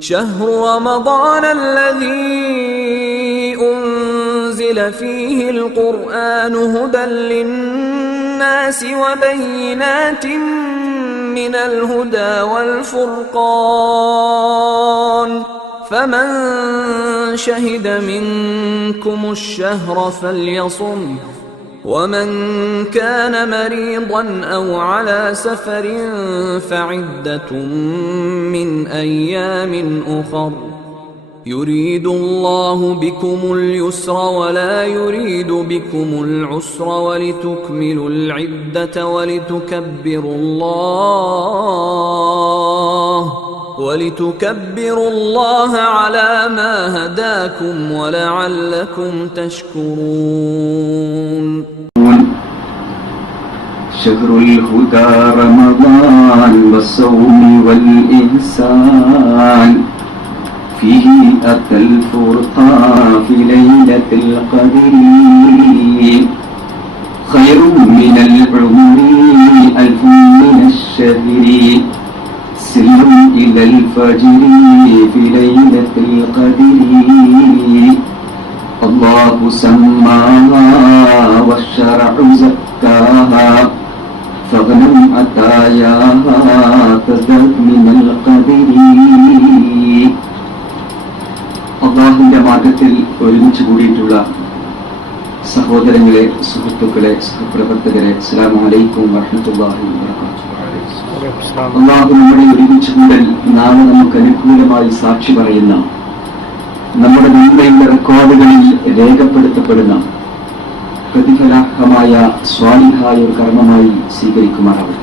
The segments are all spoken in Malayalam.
شهر رمضان الذي أنزل فيه القرآن هدى للناس وبينات من الهدى والفرقان فمن شهد منكم الشهر فليصم ومن كان مريضا أو على سفر فعدة من أيام أخر يريد الله بكم اليسر ولا يريد بكم العسر ولتكملوا العدة ولتكبروا الله على ما هداكم ولعلكم تشكرون. شهر الهدى رمضان والصوم والإحسان فيه أتى الفرقان في ليلة القدر خير من العمر ألف من الشهر سر إلى الفجر في ليلة القدر الله سماها والشرع زكاها فاغنم عطاياها تزداد من القدر. അള്ളാഹുവിന്റെ മാർഗത്തിൽ ഒരുമിച്ച് കൂടിയിട്ടുള്ള സഹോദരങ്ങളെ, സുഹൃത്തുക്കളെ, സഹപ്രവർത്തകരെ, അസ്സലാമു അലൈക്കും വറഹ്മത്തുള്ളാഹി വബറകാതുഹു. അള്ളാഹു നമ്മുടെ ഒരുമിച്ച് കൂടൽ നാളെ നമുക്ക് അനുകൂലമായി സാക്ഷി പറയുന്ന, നമ്മുടെ നന്മയുടെ റെക്കോർഡുകളിൽ രേഖപ്പെടുത്തപ്പെടുന്ന പ്രതിഫലാർഹമായ സ്വാലിഹായ ഒരു കർമ്മമായി സ്വീകരിക്കുമാറാവും.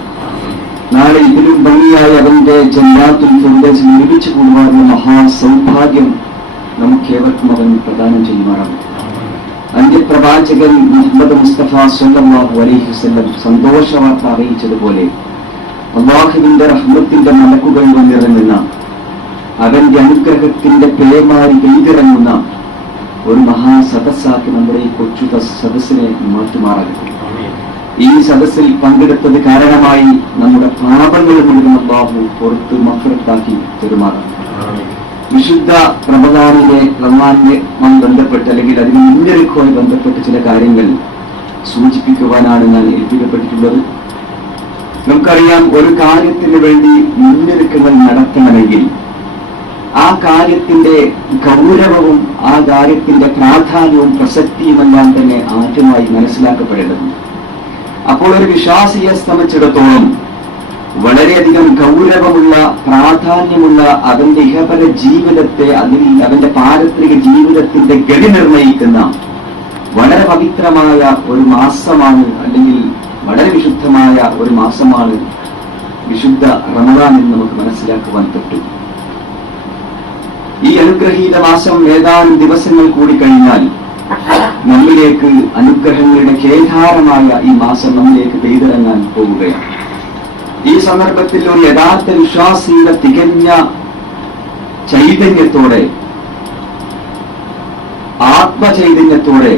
നാളെ ഇതിലും ഭംഗിയായ അവന്റെ ജന്നാത്തുൽ ഫിർദൗസിൽ ഒരുമിച്ച് കൂടുവാനുള്ള മഹാസൗഭാഗ്യം നമുക്കേവർക്കും അവൻ പ്രദാനം ചെയ്യുമാറാവും. അന്ത്യപ്രവാചകൻ മുഹമ്മദ് മുസ്തഫ സ്വല്ലല്ലാഹു അലൈഹി വസല്ലം സന്തോഷവാർത്ത അറിയിച്ചതുപോലെ അല്ലാഹുവിന്റെ റഹ്മത്തിന്റെ മലക്കുകൾ വന്നിറങ്ങുന്ന, അവന്റെ അനുഗ്രഹത്തിന്റെ പേമാരി പെയ്തിറങ്ങുന്ന ഒരു മഹാസദസ്സാക്കി നമ്മുടെ ഈ കൊച്ചു സദസ്സിനെ മാറ്റുമാറാകട്ടെ. ഈ സദസ്സിൽ പങ്കെടുത്തത് കാരണമായി നമ്മുടെ പാപങ്ങൾ മുഴുവൻ അല്ലാഹു പുറത്ത് മഗ്ഫിറത്താക്കി പെരുമാറണം. വിശുദ്ധ റമദാനിനെ ബന്ധപ്പെട്ട് അല്ലെങ്കിൽ അതിന് മുന്നൊരുക്കവുമായി ബന്ധപ്പെട്ട് ചില കാര്യങ്ങൾ സൂചിപ്പിക്കുവാനാണ് ഞാൻ ഏൽപ്പിക്കപ്പെട്ടിട്ടുള്ളത്. നമുക്കറിയാം, ഒരു കാര്യത്തിന് വേണ്ടി മുന്നൊരുക്കങ്ങൾ നടത്തണമെങ്കിൽ ആ കാര്യത്തിന്റെ ഗൗരവവും ആ കാര്യത്തിന്റെ പ്രാധാന്യവും പ്രസക്തിയുമെല്ലാം തന്നെ ആദ്യമായി മനസ്സിലാക്കപ്പെടേണ്ടതുണ്ട്. അപ്പോൾ ഒരു വിശ്വാസിയെ സംബന്ധിച്ചിടത്തോളം വളരെയധികം ഗൗരവമുള്ള, പ്രാധാന്യമുള്ള അവന്റെ ഇഹപര ജീവിതത്തെ, അതിൽ അവന്റെ പാരത്രിക ജീവിതത്തിന്റെ ഗതി നിർണയിക്കുന്ന വളരെ പവിത്രമായ ഒരു മാസമാണ്, അല്ലെങ്കിൽ വളരെ വിശുദ്ധമായ ഒരു മാസമാണ് വിശുദ്ധ റമദാൻ എന്ന് നമുക്ക് മനസ്സിലാക്കുവാൻ പറ്റും. ഈ അനുഗ്രഹീത മാസം ഏതാനും ദിവസങ്ങൾ കൂടി കഴിഞ്ഞാൽ നമ്മിലേക്ക് അനുഗ്രഹങ്ങളുടെ കേദാരമായ ഈ മാസം നമ്മിലേക്ക് പെയ്തിറങ്ങാൻ പോവുകയാണ്. ഈ സന്ദർഭത്തിൽ ഒരു യഥാർത്ഥ വിശ്വാസിയുടെ തികഞ്ഞ ചൈതന്യത്തോടെ, ആത്മചൈതന്യത്തോടെ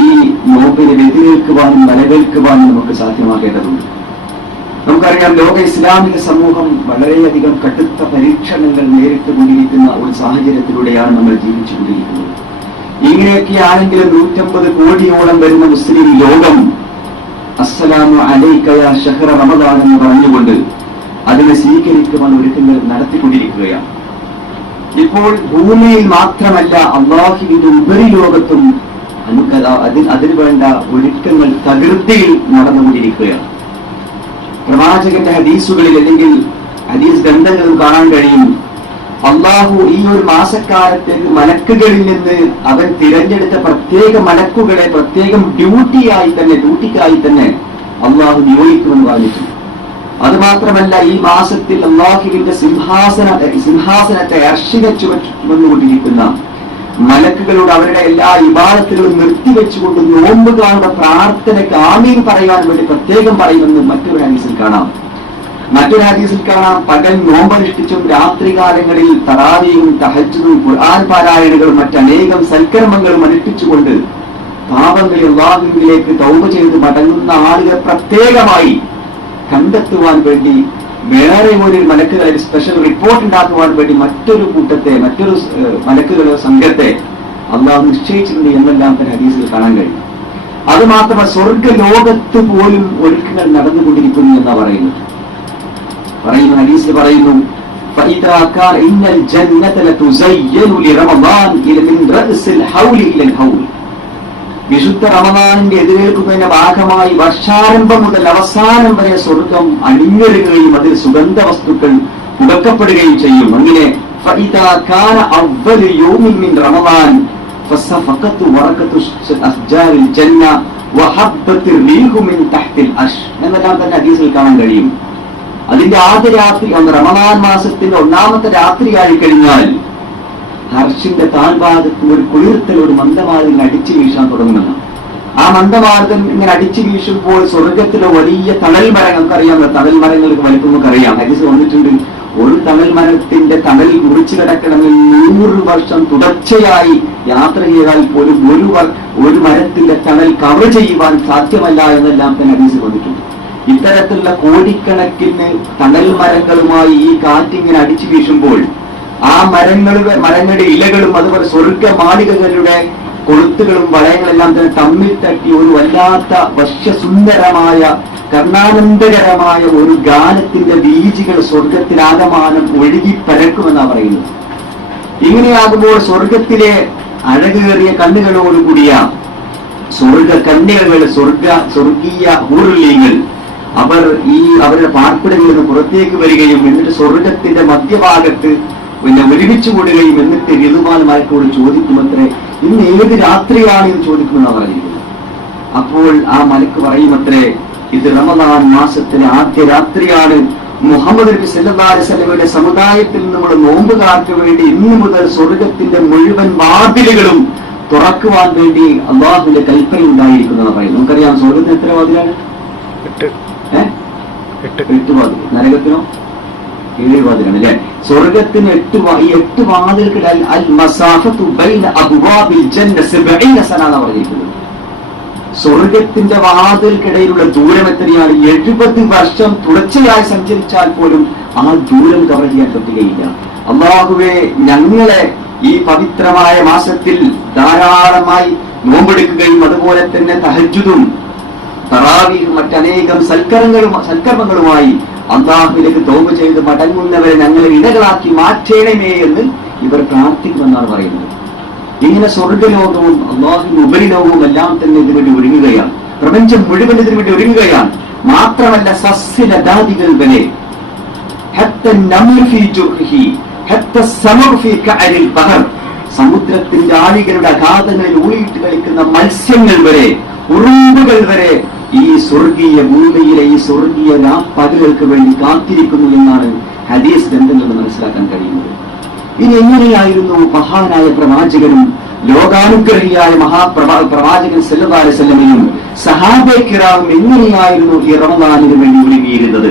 ഈ നോമ്പിനെ എതിരേൽക്കുവാനും വരവേൽക്കുവാനും നമുക്ക് സാധ്യമാകേണ്ടതുണ്ട്. നമുക്കറിയാം, ലോക ഇസ്ലാമിക സമൂഹം വളരെയധികം കടുത്ത പരീക്ഷണങ്ങൾ നേരിട്ടുകൊണ്ടിരിക്കുന്ന ഒരു സാഹചര്യത്തിലൂടെയാണ് നമ്മൾ ജീവിച്ചുകൊണ്ടിരിക്കുന്നത്. ഇങ്ങനെയൊക്കെയാണെങ്കിലും 150 കോടിയോളം വരുന്ന മുസ്ലിം ലോകം അസ്സലാമു അലൈക യാ ശഹ്റ റമദാൻ എന്ന് പറഞ്ഞുകൊണ്ട് അതിനെ സ്വീകരിക്കുവാൻ ഒരുക്കങ്ങൾ നടത്തിക്കൊണ്ടിരിക്കുകയാണ്. ഇപ്പോൾ ഭൂമിയിൽ മാത്രമല്ല, അല്ലാഹുവിന്റെ ഉപരിലോകത്തും അതിനു വേണ്ട ഒരുക്കങ്ങൾ തകൃതിയിൽ നടന്നുകൊണ്ടിരിക്കുകയാണ്. പ്രവാചകന്റെ ഹദീസുകളിൽ അല്ലെങ്കിൽ ഹദീസ് ഗ്രന്ഥങ്ങളിൽ കാണാൻ കഴിയും, അള്ളാഹു ഈ ഒരു മാസക്കാലത്തേക്ക് മലക്കുകളിൽ നിന്ന് അവൻ തിരഞ്ഞെടുത്ത പ്രത്യേക മലക്കുകളെ പ്രത്യേകം ഡ്യൂട്ടിക്കായി തന്നെ അള്ളാഹു നിയോഗിക്കുമെന്ന് പറഞ്ഞിട്ടുണ്ട്. അതുമാത്രമല്ല, ഈ മാസത്തിൽ അള്ളാഹുവിന്റെ സിംഹാസനത്തെ അർശിച്ചു വന്നുകൊണ്ടിരിക്കുന്ന മലക്കുകളോട് അവരുടെ എല്ലാ ഇബാദത്തുകളും നിർത്തിവെച്ചുകൊണ്ട് നോമ്പുകാരുടെ പ്രാർത്ഥനയ്ക്ക് ആമീൻ പറയാൻ വേണ്ടി പ്രത്യേകം പറയുമെന്ന് മറ്റൊരു ഹദീസിൽ കാണാം. പകൽ നോമ്പനുഷ്ഠിച്ചും രാത്രികാലങ്ങളിൽ തറാവീഹും തഹജ്ജുദും ഖുർആൻ പാരായണങ്ങളും മറ്റനേകം സൽക്കർമ്മങ്ങളും അനുഷ്ഠിച്ചുകൊണ്ട് പാപങ്ങളിൽ അല്ലാഹുവിലേക്ക് തൗബ ചെയ്ത് മടങ്ങുന്ന ആളുകൾ പ്രത്യേകമായി കണ്ടെത്തുവാൻ വേണ്ടി വേറെ ഒരു മലക്കുകൾ സ്പെഷ്യൽ റിപ്പോർട്ട് ഉണ്ടാക്കുവാൻ വേണ്ടി മറ്റൊരു മലക്കുകളെ സംഘത്തെ അള്ളാഹു നിശ്ചയിച്ചിട്ടുണ്ട് എന്നെല്ലാം തന്നെ ഹദീസിൽ കാണാൻ കഴിയും. അത് മാത്രമല്ല സ്വർഗലോകത്ത് പോലും ഒരുക്കങ്ങൾ നടന്നുകൊണ്ടിരിക്കുന്നു എന്നാ പറയുന്നു. ഹദീസിൽ പറയുന്നു വിശുദ്ധ റമദാനിന്റെ എതിരേൽക്കുന്നതിന്റെ ഭാഗമായി വർഷാരംഭം മുതൽ അവസാനം വരെ സ്വർഗം അണിഞ്ഞൊരുങ്ങുകയും അതിൽ സുഗന്ധ വസ്തുക്കൾ പുകക്കപ്പെടുകയും ചെയ്യും. അങ്ങനെ എന്നെല്ലാം തന്നെ ഹദീസിൽ കാണാൻ കഴിയും. അതിന്റെ ആദ്യ രാത്രി റമദാൻ മാസത്തിന്റെ ഒന്നാമത്തെ രാത്രിയായി കഴിഞ്ഞാൽ ഹർഷിന്റെ താഴ്ഭാഗത്ത് ഒരു കുളിർത്തൽ ഒരു മന്ദമാരുതൻ അടിച്ചു വീശാൻ തുടങ്ങുമെന്ന്. ആ മന്ദമാരുതൻ ഇങ്ങനെ അടിച്ചു വീശുമ്പോൾ സ്വർഗത്തിലെ വലിയ തണൽ മരം, നമുക്കറിയാം തണൽ മരങ്ങൾക്ക് വലിപ്പം നമുക്കറിയാം, ഹദീസ് വന്നിട്ടുണ്ട്. ഒരു തണൽ മരത്തിന്റെ തണൽ മുറിച്ചു കിടക്കണമെങ്കിൽ 100 വർഷം തുടർച്ചയായി യാത്ര ചെയ്താൽ പോലും ഒരു മരത്തിന്റെ തണൽ കവർ ചെയ്യുവാൻ സാധ്യമല്ല എന്നെല്ലാം തന്നെ ഹദീസ് വന്നിട്ടുണ്ട്. ഇത്തരത്തിലുള്ള കോടിക്കണക്കിന് തണൽ മരങ്ങളുമായി ഈ കാറ്റിങ്ങനെ അടിച്ചു വീശുമ്പോൾ ആ മരങ്ങളുടെ ഇലകളും അതുപോലെ സ്വർഗ മാളികകളുടെ കൊളുത്തുകളും വളയങ്ങളെല്ലാം തന്നെ തമ്മിൽ തട്ടി ഒരു വല്ലാത്ത വശ്യസുന്ദരമായ കർണാനന്ദകരമായ ഒരു ഗാനത്തിന്റെ ബീജികൾ സ്വർഗത്തിലാകമാനം ഒഴുകി പരക്കുമെന്നാണ് പറയുന്നത്. ഇങ്ങനെയാകുമ്പോൾ സ്വർഗത്തിലെ അഴകേറിയ കണ്ണുകളോടുകൂടിയ സ്വർഗ കന്യകകൾ, സ്വർഗീയ ഹൂറുലീങ്ങൾ അവരുടെ പാർപ്പിടങ്ങളിൽ നിന്ന് പുറത്തേക്ക് വരികയും എന്നിട്ട് സ്വർഗത്തിന്റെ മധ്യഭാഗത്ത് ഒരുമിച്ച് കൂടുകയും എന്നിട്ട് ഋതുമാൻ മലക്കോട് ചോദിക്കുമത്രേ, ഇന്ന് ഏത് രാത്രിയാണ് എന്ന് ചോദിക്കുമെന്നാണ് പറഞ്ഞിരിക്കുന്നത്. അപ്പോൾ ആ മലക്ക് പറയുമത്രേ, ഇത് റമദാൻ മാസത്തിലെ ആദ്യ രാത്രിയാണ്. മുഹമ്മദ് നബി സല്ലല്ലാഹു അലൈഹി വസല്ലമയുടെ സമുദായത്തിൽ നമ്മൾ നോമ്പുകാർക്ക് വേണ്ടി ഇന്നു മുതൽ സ്വർഗത്തിന്റെ മുഴുവൻ വാതിലുകളും തുറക്കുവാൻ വേണ്ടി അള്ളാഹുവിന്റെ കൽപ്പന ഉണ്ടായിരിക്കുന്നതാണ് പറയുന്നത്. നമുക്കറിയാം സ്വർഗത്തിന് എത്ര വാതിലാണ്? 8 വാതിൽ. നരകത്തിനോ 7 വാതിലാണ് അല്ലെ? സ്വർഗത്തിന് 8 വാതിൽക്കിടയിൽ അൽ മസാഫത്തു ബൈന അബ്വാബിൽ ജന്ന 70 സന എന്നാണ് പറഞ്ഞിരിക്കുന്നത്. സ്വർഗത്തിന്റെ വാതിൽക്കിടയിലുള്ള ദൂരം എത്രയാണ്? 70 വർഷം തുടർച്ചയായി സഞ്ചരിച്ചാൽ പോലും ആ ദൂരം കവർ ചെയ്യാൻ പറ്റുകയില്ല. അല്ലാഹുവേ, ഞങ്ങളെ ഈ പവിത്രമായ മാസത്തിൽ ധാരാളമായി നോമ്പെടുക്കുകയും അതുപോലെ തന്നെ തഹജ്ജുദും തറാവീഹും മറ്റനേകം സൽക്കർമ്മങ്ങളുമായി അല്ലാഹുവിലേക്ക് തൗബ ചെയ്ത് മടങ്ങുന്നവരെ ഞങ്ങളെ ഇടകളാക്കി മാറ്റേണമേ എന്ന് ഇവർ പ്രാർത്ഥിക്കുമെന്നാണ് പറയുന്നത്. ഇങ്ങനെ സ്വർഗലോകവും അല്ലാഹുവിന്റെ ഉപരിലോകവും എല്ലാം തന്നെ ഇതിനുവേണ്ടി ഒരുങ്ങുകയാണ്. പ്രപഞ്ചം മുഴുവൻ ഇതിനുവേണ്ടി ഒരുങ്ങുകയാണ്. മാത്രമല്ല സസ്യലതാദികൾ വരെ സമുദ്രത്തിന്റെ ആഴികളുടെ അഗാധങ്ങളിൽ ഊളിയിട്ട് കളിക്കുന്ന മത്സ്യങ്ങൾ വരെ, ഉറുമ്പുകൾ വരെ ഈ സ്വർഗീയ ഭൂമിയിലെ ഈ സ്വർഗീയ പകലുകൾക്ക് വേണ്ടി കാത്തിരിക്കുന്നു എന്നാണ് ഹദീസ് ഗ്രന്ഥങ്ങളിൽ നിന്ന് മനസ്സിലാക്കാൻ കഴിയുന്നത്. ഇനി എങ്ങനെയായിരുന്നു മഹാനായ പ്രവാചകനും ലോകാനുഗ്രഹിയായ പ്രവാചകൻ സല്ലല്ലാഹു അലൈഹി വസല്ലമയും സഹാബയെ കിറാമും എങ്ങനെയായിരുന്നു ഈ റമദാനിന് വേണ്ടി ഒരുങ്ങിയിരുന്നത്?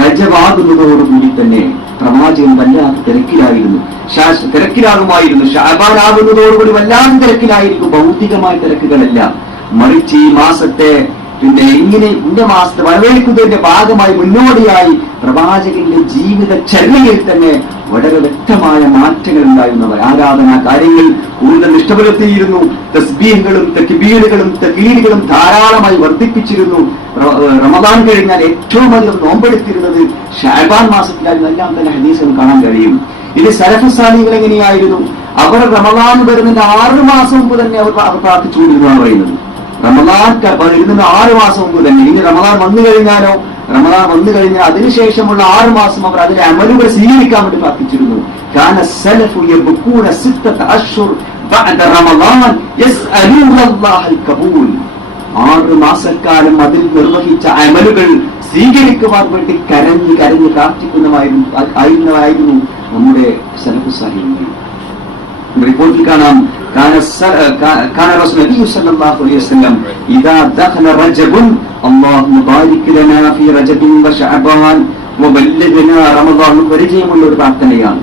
റജബാകുന്നതോടുകൂടി തന്നെ പ്രവാചകൻ വല്ലാത്ത തിരക്കിലാകുമായിരുന്നു. ഷഅബാനാകുന്നതോടുകൂടി വല്ലാത്ത തിരക്കിലായിരിക്കും. ഭൗതികമായ തിരക്കുകളല്ല, മറിച്ച് ഈ മാസത്തെ മാസത്തെ വരവേൽക്കുന്നതിന്റെ ഭാഗമായി മുന്നോടിയായി പ്രവാചകന്റെ ജീവിതചര്യയിൽ തന്നെ വളരെ വ്യക്തമായ മാറ്റങ്ങൾ ഉണ്ടായിരുന്നവർ. ആരാധനാ കാര്യങ്ങൾ കൂടുതൽ ഇഷ്ടപ്പെടുത്തിയിരുന്നു. തസ്ബീഹുകളും തക്ബീറുകളും തഖ്ലീലുകളും ധാരാളമായി വർദ്ധിപ്പിച്ചിരുന്നു. റമദാൻ കഴിഞ്ഞാൽ ഏറ്റവും അധികം നോമ്പെടുത്തിരുന്നത് ശഅബാൻ മാസത്തിലായിരുന്നു. എല്ലാം തന്നെ ഹദീസിൽ കാണാൻ കഴിയും. ഇത് സലഫ് സാലിഹ്കൾ എങ്ങനെയായിരുന്നു? അവർ റമദാൻ വരുന്നതിന്റെ 6 മാസം മുമ്പ് തന്നെ അവർ പ്രാർത്ഥിച്ചുകൊണ്ടിരുന്നതാണ് പറയുന്നത്. റമദാൻ വരുന്നതിന് 6 മാസം മുമ്പ് തന്നെ. ഇനി റമദാൻ വന്നു കഴിഞ്ഞാൽ അതിനുശേഷമുള്ള 6 മാസം അവർ അതിലെ അമലുകൾ സ്വീകരിക്കാൻ വേണ്ടി പ്രാർത്ഥിച്ചിരുന്നു. കാന സലഫു യബ്കൂന 6 അശ്ഹുർ ബഅദ റമദാൻ യസ്അലൂന അല്ലാഹൽ ഖബൂൽ. 6 മാസക്കാലം അതിൽ നിർവഹിച്ച അമലുകൾ സ്വീകരിക്കുവാൻ വേണ്ടി കരഞ്ഞ് പ്രാർത്ഥിക്കുന്നവരായിരുന്നു നമ്മുടെ സലഫു സാലിഹീങ്ങൾ. റിപ്പോർട്ടിൽ കാണാം, كان رسول النبي صلى الله عليه وسلم إذا دخل رجب اللهم بارك لنا في رجب وشعبان وبلغنا رمضان. പരിചയമുള്ള ഒരു പ്രാർത്ഥനയാണ്.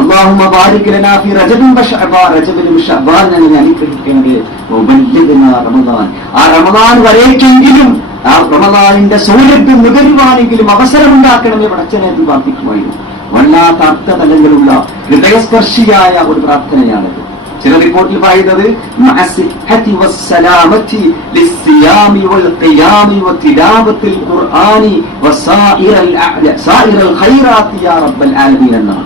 اللهم بارك لنا في رجب وشعبان. റജബിലും ഷഅബാനിലും അനുഗ്രഹിക്കണമേ. وبلغنا رمضان. ആ റമദാൻ വരേക്കെങ്കിലും ആ റമദാനിന്റെ സൗലഭ്യം നുകരുവാനെങ്കിലും അവസരമുണ്ടാക്കണമേ പടച്ചനത്തിൽ പ്രാർത്ഥിക്കുമായിരുന്നു. വല്ലാത്ത അർത്ഥതലങ്ങളുള്ള ഹൃദയസ്പർശിയായ ഒരു പ്രാർത്ഥനയാണത്. ചില റിപ്പോർട്ടിൽ പറയുന്നത് എന്നാണ്.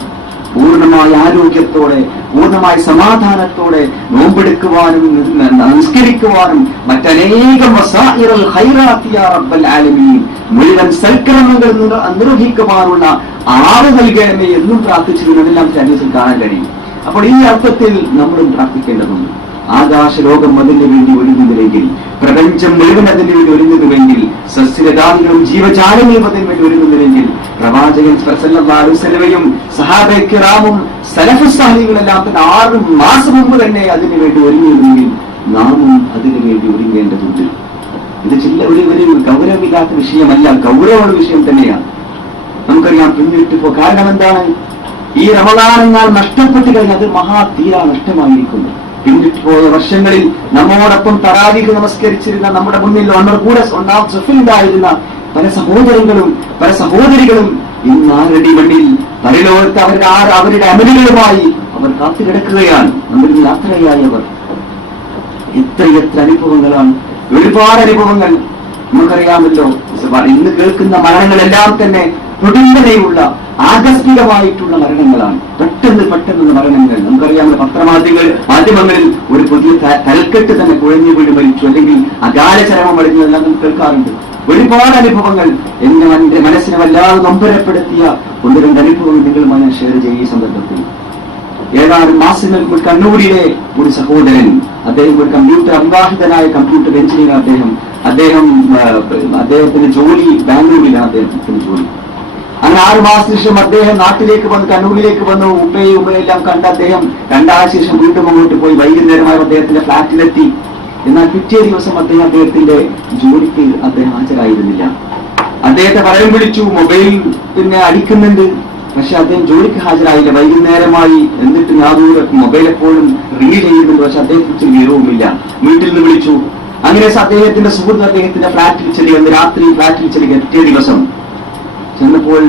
പൂർണ്ണമായ ആരോഗ്യത്തോടെ പൂർണ്ണമായ സമാധാനത്തോടെ നോമ്പെടുക്കുവാനും നിസ്കരിക്കുവാനും മറ്റനേകം മുഴുവൻ സൽക്കർമ്മങ്ങൾ നിർവഹിക്കുവാനുള്ള ആറ് നൽകണമേ എന്നും പ്രാർത്ഥിച്ചിരുന്നതെല്ലാം ഹദീസിൽ കാണാൻ കഴിയും. അപ്പോൾ ഈ അർത്ഥത്തിൽ നമ്മളും പ്രാർത്ഥിക്കേണ്ടതുണ്ട്. ആകാശലോകം അതിന് വേണ്ടി ഒരുങ്ങുന്നുവെങ്കിൽ, പ്രപഞ്ചം മുഴുവൻ അതിന് വേണ്ടി ഒരുങ്ങുന്നുവെങ്കിൽ, സസ്യലതാദികളും ജീവജാലങ്ങളും അതിന് വേണ്ടി ഒരുങ്ങുന്നുവെങ്കിൽ, പ്രവാചകൻ സല്ലല്ലാഹു അലൈഹി വസല്ലമയും സഹാബയെ കിറാമും സലഫു സാലിഹുകളെല്ലാം തന്നെ 6 മാസം മുമ്പ് തന്നെ അതിനു വേണ്ടി ഒരുങ്ങിയിരുന്നെങ്കിൽ നാമും അതിനു വേണ്ടി ഒരുങ്ങേണ്ടതുണ്ട്. ഇത് ഒരു ഗൗരവമില്ലാത്ത വിഷയമല്ല, ഗൗരവമുള്ള വിഷയം തന്നെയാണ്. നമുക്കറിയാം പിന്നിട്ടിപ്പോ കാരണം എന്താണ്? ഈ റമദാൻ എന്നാൽ നഷ്ടപ്പെട്ടു കഴിഞ്ഞാൽ അത് മഹാതീരാ നഷ്ടമായിരിക്കുന്നു. പിന്നിട്ട് പോയ വർഷങ്ങളിൽ നമ്മോടൊപ്പം തറാവീഹ് നമസ്കരിച്ചിരുന്ന, നമ്മുടെ മുന്നിൽ നമ്മുടെ കൂടെ ഒന്നാം സഫിലുണ്ടായിരുന്ന പല സഹോദരികളും ഇന്ന് ആരുടെ മണ്ണിൽ പരലോകത്ത് അവരുടെ അമലുകളുമായി അവർ കാത്തുകിടക്കുകയാണ്. നമ്മളിൽ യാത്രയായവർ എത്രയെത്ര അനുഭവങ്ങളാണ്, ഒരുപാട് അനുഭവങ്ങൾ നമുക്കറിയാമല്ലോ. ഇന്ന് കേൾക്കുന്ന മരണങ്ങളെല്ലാം തന്നെ കൊടുമ്പനെയുള്ള ആകസ്മികമായിട്ടുള്ള മരണങ്ങളാണ്. പെട്ടെന്ന് മരണങ്ങൾ. നമുക്കറിയാമല്ലോ, മാധ്യമങ്ങളിൽ ഒരു പുതിയ തലക്കെട്ട് തന്നെ കുഴഞ്ഞു വീട് മരിച്ചു, അല്ലെങ്കിൽ അകാല ചരമം അടിഞ്ഞതെല്ലാം നമുക്ക് കേൾക്കാറുണ്ട്. ഒരുപാട് അനുഭവങ്ങൾ എന്റെ മനസ്സിനെ വല്ലാതെ നൊമ്പരപ്പെടുത്തിയ 1-2 അനുഭവങ്ങൾ നിങ്ങളുമായി ഞാൻ ഷെയർ ചെയ്യുന്ന ഈ സന്ദർഭത്തിൽ. ഏതാനും മാസങ്ങൾക്ക് കണ്ണൂരിലെ ഒരു സഹോദരൻ, അദ്ദേഹം ഒരു അവിവാഹിതനായ കമ്പ്യൂട്ടർ എഞ്ചിനീയർ. അദ്ദേഹത്തിന്റെ ജോലി ബാംഗ്ലൂരിലാണ്. അദ്ദേഹത്തിന്റെ ജോലി. അങ്ങനെ 6 മാസത്തിന് ശേഷം അദ്ദേഹം നാട്ടിലേക്ക് വന്ന്, കണ്ണൂരിലേക്ക് വന്നു. ഉമ്മയെല്ലാം കണ്ട് അദ്ദേഹം 2 ആഴ്ച ശേഷം വീണ്ടും അങ്ങോട്ട് പോയി. വൈകുന്നേരമായി അദ്ദേഹത്തിന്റെ ഫ്ളാറ്റിലെത്തി. എന്നാൽ പിറ്റേ ദിവസം അദ്ദേഹത്തിന്റെ ജോലിക്ക് അദ്ദേഹം ഹാജരായിരുന്നില്ല. അദ്ദേഹത്തെ പറയാൻ വിളിച്ചു, മൊബൈൽ അടിക്കുന്നുണ്ട്, പക്ഷെ അദ്ദേഹം ജോലിക്ക് ഹാജരായില്ല. വൈകുന്നേരമായി, എന്നിട്ട് യാതൊരു മൊബൈൽ എപ്പോഴും റിംഗ് ചെയ്യുന്നുണ്ട്, പക്ഷെ അദ്ദേഹത്തിന് വിവരവുമില്ല. വീട്ടിൽ നിന്ന് വിളിച്ചു. അങ്ങനെ അദ്ദേഹത്തിന്റെ സുഹൃത്ത് അദ്ദേഹത്തിന്റെ ഫ്ളാറ്റിൽ ചെല്ലുക, രാത്രി ഫ്ളാറ്റിൽ ചെല്ലുക. പിറ്റേ ദിവസം ചെന്നപ്പോൾ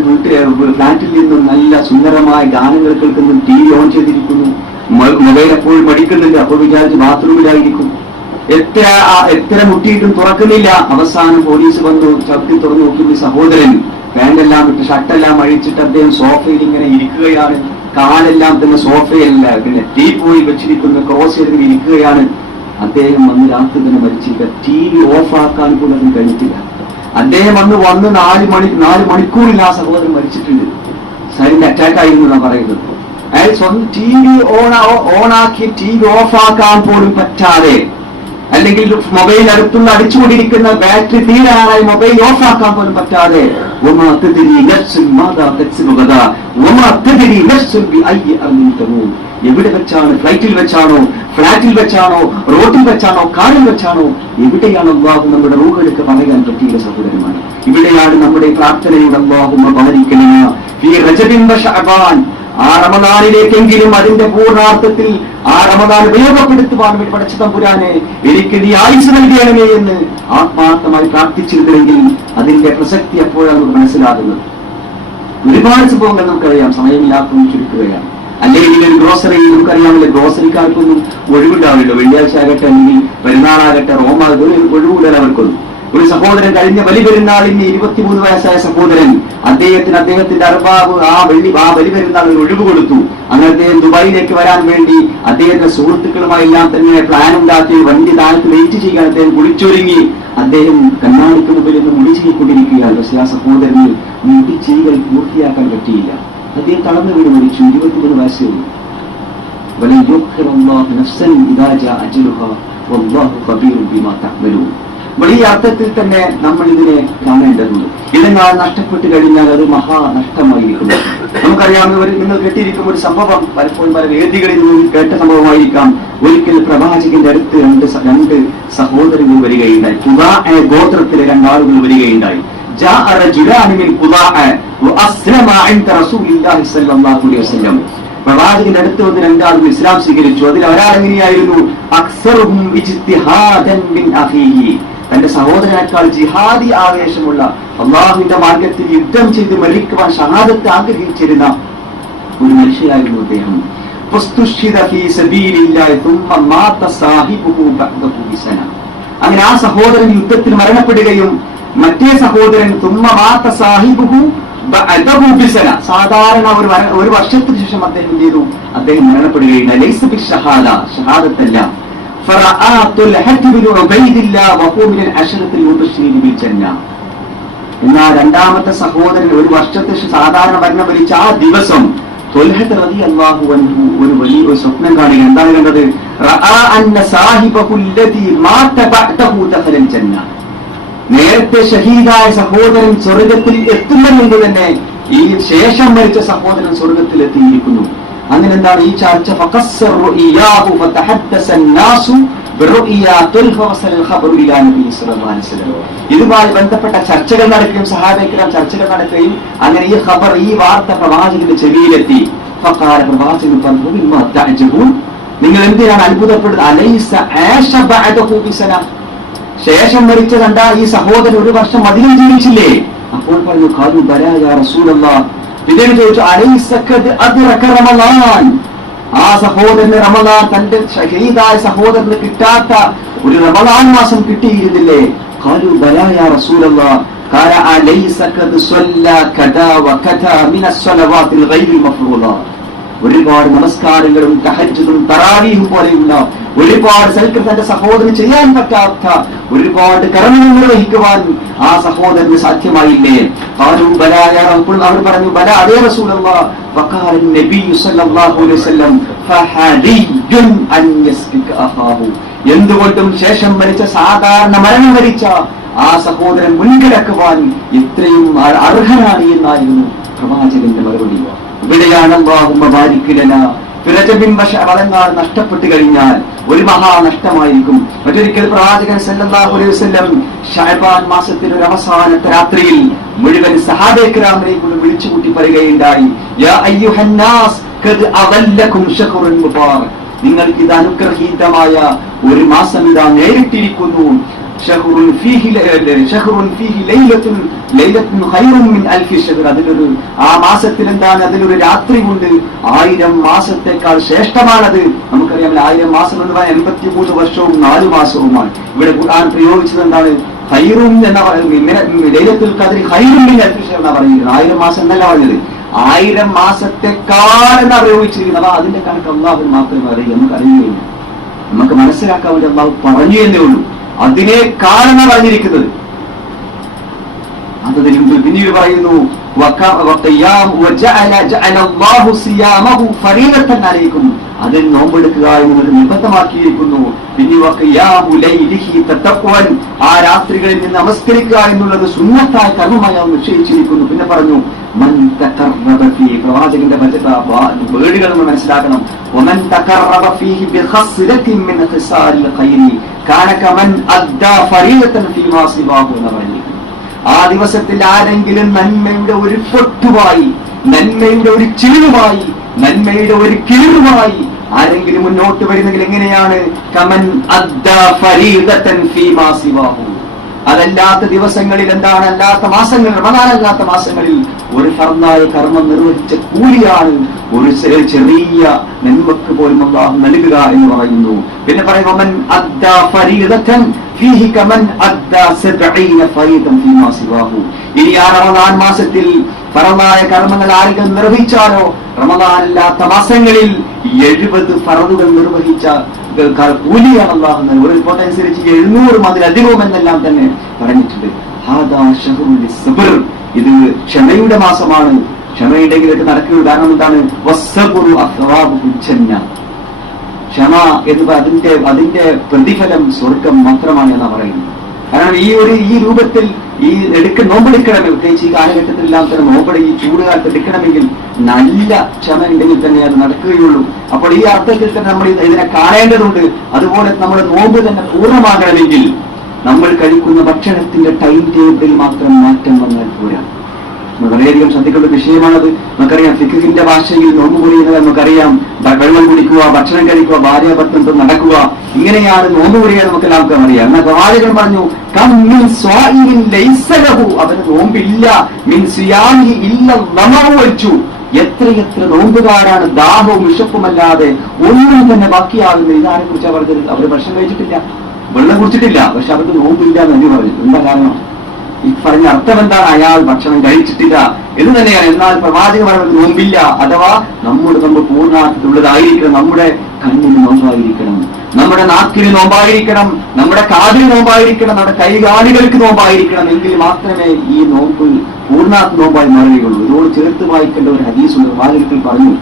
ഫ്ളാറ്റിൽ നിന്നും നല്ല സുന്ദരമായ ഗാനങ്ങൾ കേൾക്കുന്നു. TV ഓൺ ചെയ്തിരിക്കുന്നു. മൊബൈൽ എപ്പോഴും അടിക്കുന്നുണ്ട്. അപ്പോൾ വിചാരിച്ച് ബാത്റൂമിലായിരിക്കും. എത്ര മുട്ടിയിട്ടും തുറക്കുന്നില്ല. അവസാനം പോലീസ് വന്നു, ചവിട്ടി തുറന്നു നോക്കി. സഹോദരൻ പാന്റെല്ലാം ഇട്ട് ഷർട്ടെല്ലാം അഴിച്ചിട്ട് അദ്ദേഹം സോഫയിൽ ഇങ്ങനെ ഇരിക്കുകയാണ്. കാലെല്ലാം തന്നെ സോഫയല്ല, പിന്നെ പോയി വെച്ചിരിക്കുന്ന ക്രോസ് ചെയ്ത് ഇരിക്കുകയാണ്. അദ്ദേഹം വന്ന് രാത്രി തന്നെ മരിച്ചില്ല. TV ഓഫാക്കാൻ പോലും കഴിഞ്ഞിട്ടില്ല. അദ്ദേഹം വന്ന് 4 മണിക്കൂറിൽ ആ സഹോദരൻ മരിച്ചിട്ടുണ്ട്. സൈലന്റ് അറ്റാക്ക് ആയിരുന്നു എന്നാണ് പറയുന്നത്. അയാൾ സ്വന്തം TV ഓണാക്കി TV ഓഫാക്കാൻ പോലും പറ്റാതെ, അല്ലെങ്കിൽ മൊബൈൽ അടുത്തുള്ള അടിച്ചുകൊണ്ടിരിക്കുന്ന ബാറ്ററി തീരാനായി മൊബൈൽ ഓഫാക്കാൻ പോലും പറ്റാതെ, എവിടെ വെച്ചാണ്, ഫ്ലൈറ്റിൽ വെച്ചാണോ, ഫ്ളാറ്റിൽ വെച്ചാണോ, റോഡിൽ വെച്ചാണോ, കാറിൽ വെച്ചാണോ, എവിടെയാണ് അല്ലാഹു നമ്മുടെ റൂഹെടുക്ക് പറയാൻ പറ്റിയ സഹോദരന്മാർ. ഇവിടെയാണ് നമ്മുടെ പ്രാർത്ഥനയുടെ അല്ലാഹുമ്മ ബാരിക് ഫീ റജബിൻ വ ശഅബാൻ. ആ റമദാനിലേക്കെങ്കിലും അതിന്റെ പൂർണ്ണാർത്ഥത്തിൽ ആ റമദാൻ ഉപയോഗപ്പെടുത്തുവാൻ വേണ്ടി പടച്ച തമ്പുരാനെ എനിക്ക് നീ ആയുസ് നൽകണമേ എന്ന് ആത്മാർത്ഥമായി പ്രാർത്ഥിച്ചിരുന്നെങ്കിൽ അതിന്റെ പ്രസക്തി അപ്പോഴാണ് നമുക്ക് മനസ്സിലാകുന്നത്. ഒരുപാട് സംഭവങ്ങൾ നമുക്കറിയാം, സമയമില്ലാത്ത ചുരുക്കുകയാണ്. അല്ലെങ്കിൽ ഒരു ഗ്രോസറി നമുക്കറിയാമല്ലോ, ഗ്രോസറിക്കാർക്കൊന്നും ഒഴിവുണ്ടാവില്ല. വെള്ളിയാഴ്ച ആകട്ടെ, അല്ലെങ്കിൽ പെരുന്നാളാകട്ടെ, റോമാകട്ടെ, ഒഴിവുകൂടാൻ അവർക്കൊന്നും. ഒരു സഹോദരൻ കഴിഞ്ഞ ബലിപെരുന്നാളിന് 23 വയസ്സായ സഹോദരൻ, അദ്ദേഹത്തിന്റെ അർബാബ് ആ ബലിപെരുന്നാളിന് ഒഴിവ് കൊടുത്തു. അങ്ങനെ അദ്ദേഹം ദുബായിലേക്ക് വരാൻ വേണ്ടി അദ്ദേഹത്തിന്റെ സുഹൃത്തുക്കളുമായി എല്ലാം തന്നെ പ്ലാൻ ഉണ്ടാക്കി വണ്ടി താഴത്ത് വെയിറ്റ് ചെയ്യാൻ അദ്ദേഹം കുളിച്ചൊരുങ്ങി. അദ്ദേഹം കണ്ണാടിക്ക് മുമ്പിൽ നിന്ന് മുടി ചെയ്യിക്കൊണ്ടിരിക്കുകയാണ്. പക്ഷേ ആ സഹോദരന് മുടി ചെയ്യൽ പൂർത്തിയാക്കാൻ പറ്റിയില്ല. അദ്ദേഹം തളർന്നു വീട് മരിച്ചു. 23 വയസ്സേ ഉള്ളൂ. വലിയ അർത്ഥത്തിൽ തന്നെ നമ്മൾ ഇതിനെ കാണേണ്ടതുണ്ട്. ഇതെന്നാൽ നഷ്ടപ്പെട്ടു കഴിഞ്ഞാൽ അത് മഹാനഷ്ടമായിരിക്കുന്നു. നമുക്കറിയാവുന്നവർ നിങ്ങൾ കേട്ടിരിക്കുന്ന ഒരു സംഭവം, പലപ്പോഴും പല വേദികളിൽ നിന്ന് കേട്ട സംഭവമായിരിക്കാം. ഒരിക്കൽ പ്രവാചകന്റെ അടുത്ത് രണ്ട് സഹോദരങ്ങൾ വരികയുണ്ടായി. ഖുദാഅ ഗോത്രത്തിലെ 2 ആളുകൾ വരികയുണ്ടായി. പ്രവാചകന്റെ അടുത്ത് വന്ന് 2 ആളുകൾ ഇസ്ലാം സ്വീകരിച്ചു. അതിൽ ഒരാളെങ്ങനെയായിരുന്നു? തന്റെ സഹോദരനേക്കാൾ ജിഹാദി ആവേശമുള്ള അള്ളാഹുവിന്റെ മാർഗത്തിൽ യുദ്ധം ചെയ്ത് മരിക്കുവാൻ ഷഹാദത്ത് ആഗ്രഹിച്ചിരുന്ന ഒരു മനുഷ്യയായിരുന്നു അദ്ദേഹം. അങ്ങനെ ആ സഹോദരൻ യുദ്ധത്തിൽ മരണപ്പെടുകയും മറ്റേ സഹോദരൻ സാധാരണ ഒരു വർഷത്തിന് ശേഷം അദ്ദേഹം ചെയ്തു, അദ്ദേഹം മരണപ്പെടുകയില്ല. ഷഹാദത്തല്ല. എന്നാൽ രണ്ടാമത്തെ സഹോദരൻ ഒരു വർഷത്തെ സാധാരണ മരണം വരിച്ച ആ ദിവസം ഒരു വലിയ സ്വപ്നം കാണുക. എന്താണ് കണ്ടത്? നേരത്തെ ഷഹീദായ സഹോദരൻ സ്വർഗത്തിൽ എത്തുന്നതുകൊണ്ട് തന്നെ ഈ ശേഷം മരിച്ച സഹോദരൻ സ്വർഗത്തിൽ എത്തിയിരിക്കുന്നു. അങ്ങനെ എന്താണ് ഈ ചർച്ച? ഇതുമായി ബന്ധപ്പെട്ട ചർച്ചകൾ നടക്കുകയും സഹാബികൾ ചർച്ചകൾ നടക്കുകയും അങ്ങനെ ഈ ഖബർ, ഈ വാർത്ത പ്രവാചകന്റെ ചെവിയിലെത്തി. ഫഖാല, പ്രവാചകൻ പറഞ്ഞു, നിങ്ങൾ എന്തിനാണ് അത്ഭുതപ്പെടുന്നത്? ശേഷം മരിച്ച കണ്ട ഈ സഹോദരൻ ഒരു വർഷം അധികം ജീവിച്ചില്ലേ? അപ്പോൾ പറഞ്ഞു, ഖാലു ബലാ യാ റസൂലല്ലാഹ്. ഇദ്ദേഹം ചോദിച്ചു, അലൈസഖദ് അദ്റക റമളാൻ. ആ സഹോദരന് റമളാൻ, തന്റെ ഷഹീദായ സഹോദരന് കിട്ടാത്ത ഒരു റമളാൻ മാസം കിട്ടിയിരുന്നില്ലേ? ഖാലു ബലാ യാ റസൂലല്ലാഹ്. ഖാല അലൈസഖദ് സ്വല്ലാ കദാ വകദാ മിനസ് സ്വലവാത്തിൽ ഗൈറിൽ മഫ്റൂള. ഒരുപാട് നമസ്കാരങ്ങളും തഹജ്ജുദും തറാവീഹും പോലെയുള്ള ഒരുപാട് സൽക്കൃത്യം തന്റെ സഹോദരന് ചെയ്യാൻ പറ്റാത്ത ഒരുപാട് കർമ്മങ്ങൾ നിർവഹിക്കുവാൻ ആ സഹോദരന് സാധ്യമായില്ലേ? അവർ പറഞ്ഞു, ബല, അതേ റസൂലല്ലാഹ്. ഫഖാല നബി സല്ലല്ലാഹു അലൈഹി വസല്ലം, ഫഹദിയ്യുൻ അൻ യസ്ബിക അഖാഹു. എന്തുകൊണ്ടും ശേഷം മരിച്ച, സാധാരണ മരണം മരിച്ച ആ സഹോദരൻ മുൻകിടക്കുവാൻ എത്രയും അർഹനാണ് എന്നായിരുന്നു പ്രവാചകന്റെ മറുപടി. ഇവിടെയാണ് അല്ലാഹുമ്മ ബാരിക് ലനാ ഫിറജബിൻ വശഅലങ്ങാൾ നഷ്ടപ്പെട്ടു കഴിഞ്ഞാൽ ഒരു മഹാനഷ്ടമായിരിക്കും. മറ്റൊരിക്കൽ പ്രവാചകൻ സല്ലല്ലാഹു അലൈഹി വസല്ലം ശഅബാൻ മാസത്തിലെ ഒരു അവസാനത്തെ രാത്രിയിൽ മുഴുവൻ സഹാബയെ കിറാമിനെ കൊണ്ട് വിളിച്ചുകൂട്ടി പറയുകയുണ്ടായി, യാ അയ്യുഹന്നാസ് ഖദ് അദല്ലകും ശഹ്റുൻ മുബാറക്. നിങ്ങൾക്ക് ഇത് അനുഗ്രഹീതമായ ഒരു മാസം ഇതാ നേരിട്ടിരിക്കുന്നു. ഷഹ്റുൻ ഫീഹി ലൈലത്തുൻ ഖൈറുൻ മിൻ അൽഫി ശഹ്ർ. അതിലൊരു, ആ മാസത്തിൽ എന്താണ്, അതിലൊരു രാത്രി ഉണ്ട് 1000 മാസത്തേക്കാൾ ശ്രേഷ്ഠമാണത്. നമുക്കറിയാം 1000 മാസം എന്ന് പറഞ്ഞാൽ 83 വർഷവും 4 മാസവുമാണ്. ഇവിടെ ഖുർആൻ പ്രയോഗിച്ചത് എന്താണ്? ഖൈറുൻ എന്ന ലൈലത്തുൽ ഖദ്രി ഖൈറുൻ മിൻ അൽഫി ശഹ്ർ എന്നാ പറഞ്ഞിരിക്കുന്നത്. 1000 മാസം എന്നല്ല പറഞ്ഞത്, 1000 മാസത്തെക്കാൾ എന്നാ പ്രയോഗിച്ചിരിക്കുന്നത്. അപ്പൊ അതിന്റെ കണക്ക് അള്ളാഹു മാത്രമേ അറിയൂ, നമുക്ക് അറിയുകയില്ല. നമുക്ക് മനസ്സിലാക്കാൻ വേണ്ടി അള്ളാഹു പറഞ്ഞു എന്നേ ഉള്ളൂ. അതിനേക്കാളെന്ന് പറഞ്ഞിരിക്കുന്നത്. അതിന് മുമ്പ് പിന്നീട് പറയുന്നു, അതിൽ നോമ്പെടുക്കുക എന്നത് നിബന്ധമാക്കിയിരിക്കുന്നു. പിന്നെ ആ രാത്രികളിൽ നിന്ന് നമസ്കരിക്കുക എന്നുള്ളത് സുന്നത്തായ കർമ്മമായി അവൻ നിശ്ചയിച്ചിരിക്കുന്നു. പിന്നെ പറഞ്ഞു, പ്രവാചകന്റെ വേടുകൾ നമ്മൾ മനസ്സിലാക്കണം. ആ ദിവസത്തിൽ ആരെങ്കിലും നന്മയുടെ ഒരു പൊട്ടുമായി, നന്മയുടെ ഒരു ചിലുമായി, നന്മയുടെ ഒരു കിളിറുമായി ആരെങ്കിലും മുന്നോട്ട് വരുന്നെങ്കിൽ എങ്ങനെയാണ്? കമൻ അദ്ദാ ഫരീദതൻ ഫീമാ സിവാഹു. അതല്ലാത്ത ദിവസങ്ങളിൽ എന്താണ്, അല്ലാത്ത മാസങ്ങൾ, റമദാനല്ലാത്ത മാസങ്ങളിൽ ഒരു ഫർദായ കർമ്മം നിർവഹിച്ച കൂലിയാണ് ഒരു ചെറിയ നന്മക്ക് പോലും അല്ലാഹു നൽകുക എന്ന് പറയുന്നു. പിന്നെ പറയുന്നു, മൻ അദ്ദാ ഫരീദതൻ ഫീഹി കമൻ അദ്ദാ 70 ഫരീദൻ ഫീമാ സിവാഹു. ഇനി ആ റമദാൻ മാസത്തിൽ ഫർദായ കർമ്മങ്ങൾ ആരെങ്കിലും നിർവഹിച്ചാലോ, റമദാനല്ലാത്ത മാസങ്ങളിൽ 70 ഫർദുകൾ നിർവഹിച്ച കൂലിയാണ് അല്ലാഹു നൽകുന്നത്. ഒരു റിപ്പോർട്ട് അനുസരിച്ച് 700 അതിലധികവും എന്നെല്ലാം തന്നെ പറഞ്ഞിട്ടുണ്ട്. ഹാദാ ശഹ്റുൽ സബ്ർ. ഇത് ക്ഷമയുടെ മാസമാണ്. ക്ഷമയുണ്ടെങ്കിലൊക്കെ നടക്കുക. കാരണം എന്താണ്? വസ്സബ്റു അസ്വാബുൽ ജന്ന. ക്ഷമ എന്ന് അതിന്റെ പ്രതിഫലം സ്വർഗം മാത്രമാണ് എന്നാണ് പറയുന്നത്. കാരണം ഈ രൂപത്തിൽ ഈ നോമ്പെടുക്കണമെങ്കിൽ, പ്രത്യേകിച്ച് ഈ കാലഘട്ടത്തിലെല്ലാം തന്നെ നോമ്പെടുക്കും, ഈ ചൂടുകാലത്ത് എടുക്കണമെങ്കിൽ നല്ല ക്ഷമ ഉണ്ടെങ്കിൽ തന്നെ അത് നടക്കുകയുള്ളൂ. അപ്പോൾ ഈ അർത്ഥത്തിൽ തന്നെ നമ്മൾ ഇതിനെ കാണേണ്ടതുണ്ട്. അതുപോലെ നമ്മുടെ നോമ്പ് തന്നെ പൂർണ്ണമാകണമെങ്കിൽ നമ്മൾ കഴിക്കുന്ന ഭക്ഷണത്തിന്റെ ടൈം ടേബിളിൽ മാത്രം മാറ്റം വന്നാൽ പോരാ. വളരെയധികം ശ്രദ്ധിക്കേണ്ട വിഷയമാണത്. നമുക്കറിയാം ഫിഖിന്റെ ഭാഷയിൽ നോമ്പ് മുറിയുന്നത് നമുക്കറിയാം. വെള്ളം കുടിക്കുക, ഭക്ഷണം കഴിക്കുക, ഭാര്യാഭർത്തൃത്വം നടക്കുക, ഇങ്ങനെയാണ് നോമ്പ് മുറിയാൻ നമുക്കെല്ലാവർക്കും അറിയാം. എന്നാൽ പ്രവാചകൻ പറഞ്ഞു അവന് നോമ്പില്ല, മിൻ സിയാമിഹി ഇല്ല ദമഉ വൽജു. എത്രയെത്ര നോമ്പുകാരാണ് ദാഹവും വിശപ്പുമല്ലാതെ ഒന്നും തന്നെ ബാക്കിയാകുന്നത്. ഇതാരെ കുറിച്ചാണ് പറഞ്ഞത്? അവർ ഭക്ഷണം കഴിച്ചിട്ടില്ല, വെള്ളം കുടിച്ചിട്ടില്ല, പക്ഷെ അവർക്ക് നോമ്പില്ല എന്ന് പറഞ്ഞു. എന്താ കാരണം? ഈ പറഞ്ഞ അർത്ഥം എന്താണ്? അയാൾ ഭക്ഷണം കഴിച്ചിട്ടില്ല എന്ന് തന്നെയാണ്. എന്നാൽ പ്രവാചകൻ പറഞ്ഞത് നോമ്പില്ല, അഥവാ നമ്മുടെ നോമ്പ് പൂർണ്ണാർത്ഥത്തിലുള്ളതായിരിക്കണം. നമ്മുടെ കണ്ണിന് നോമ്പായിരിക്കണം, നമ്മുടെ നാക്കിന് നോമ്പായിരിക്കണം, നമ്മുടെ കാതിന് നോമ്പായിരിക്കണം, നമ്മുടെ കൈകാലുകൾക്ക് നോമ്പായിരിക്കണം. എങ്കിൽ മാത്രമേ ഈ നോമ്പ് പൂർണ്ണാർത്ഥ നോമ്പായി മാറുകയുള്ളൂ. ഇതോട് ചേർത്ത് വായിക്കേണ്ട ഒരു ഹദീസുണ്ട്. പ്രവാചകത്തിൽ പറഞ്ഞു,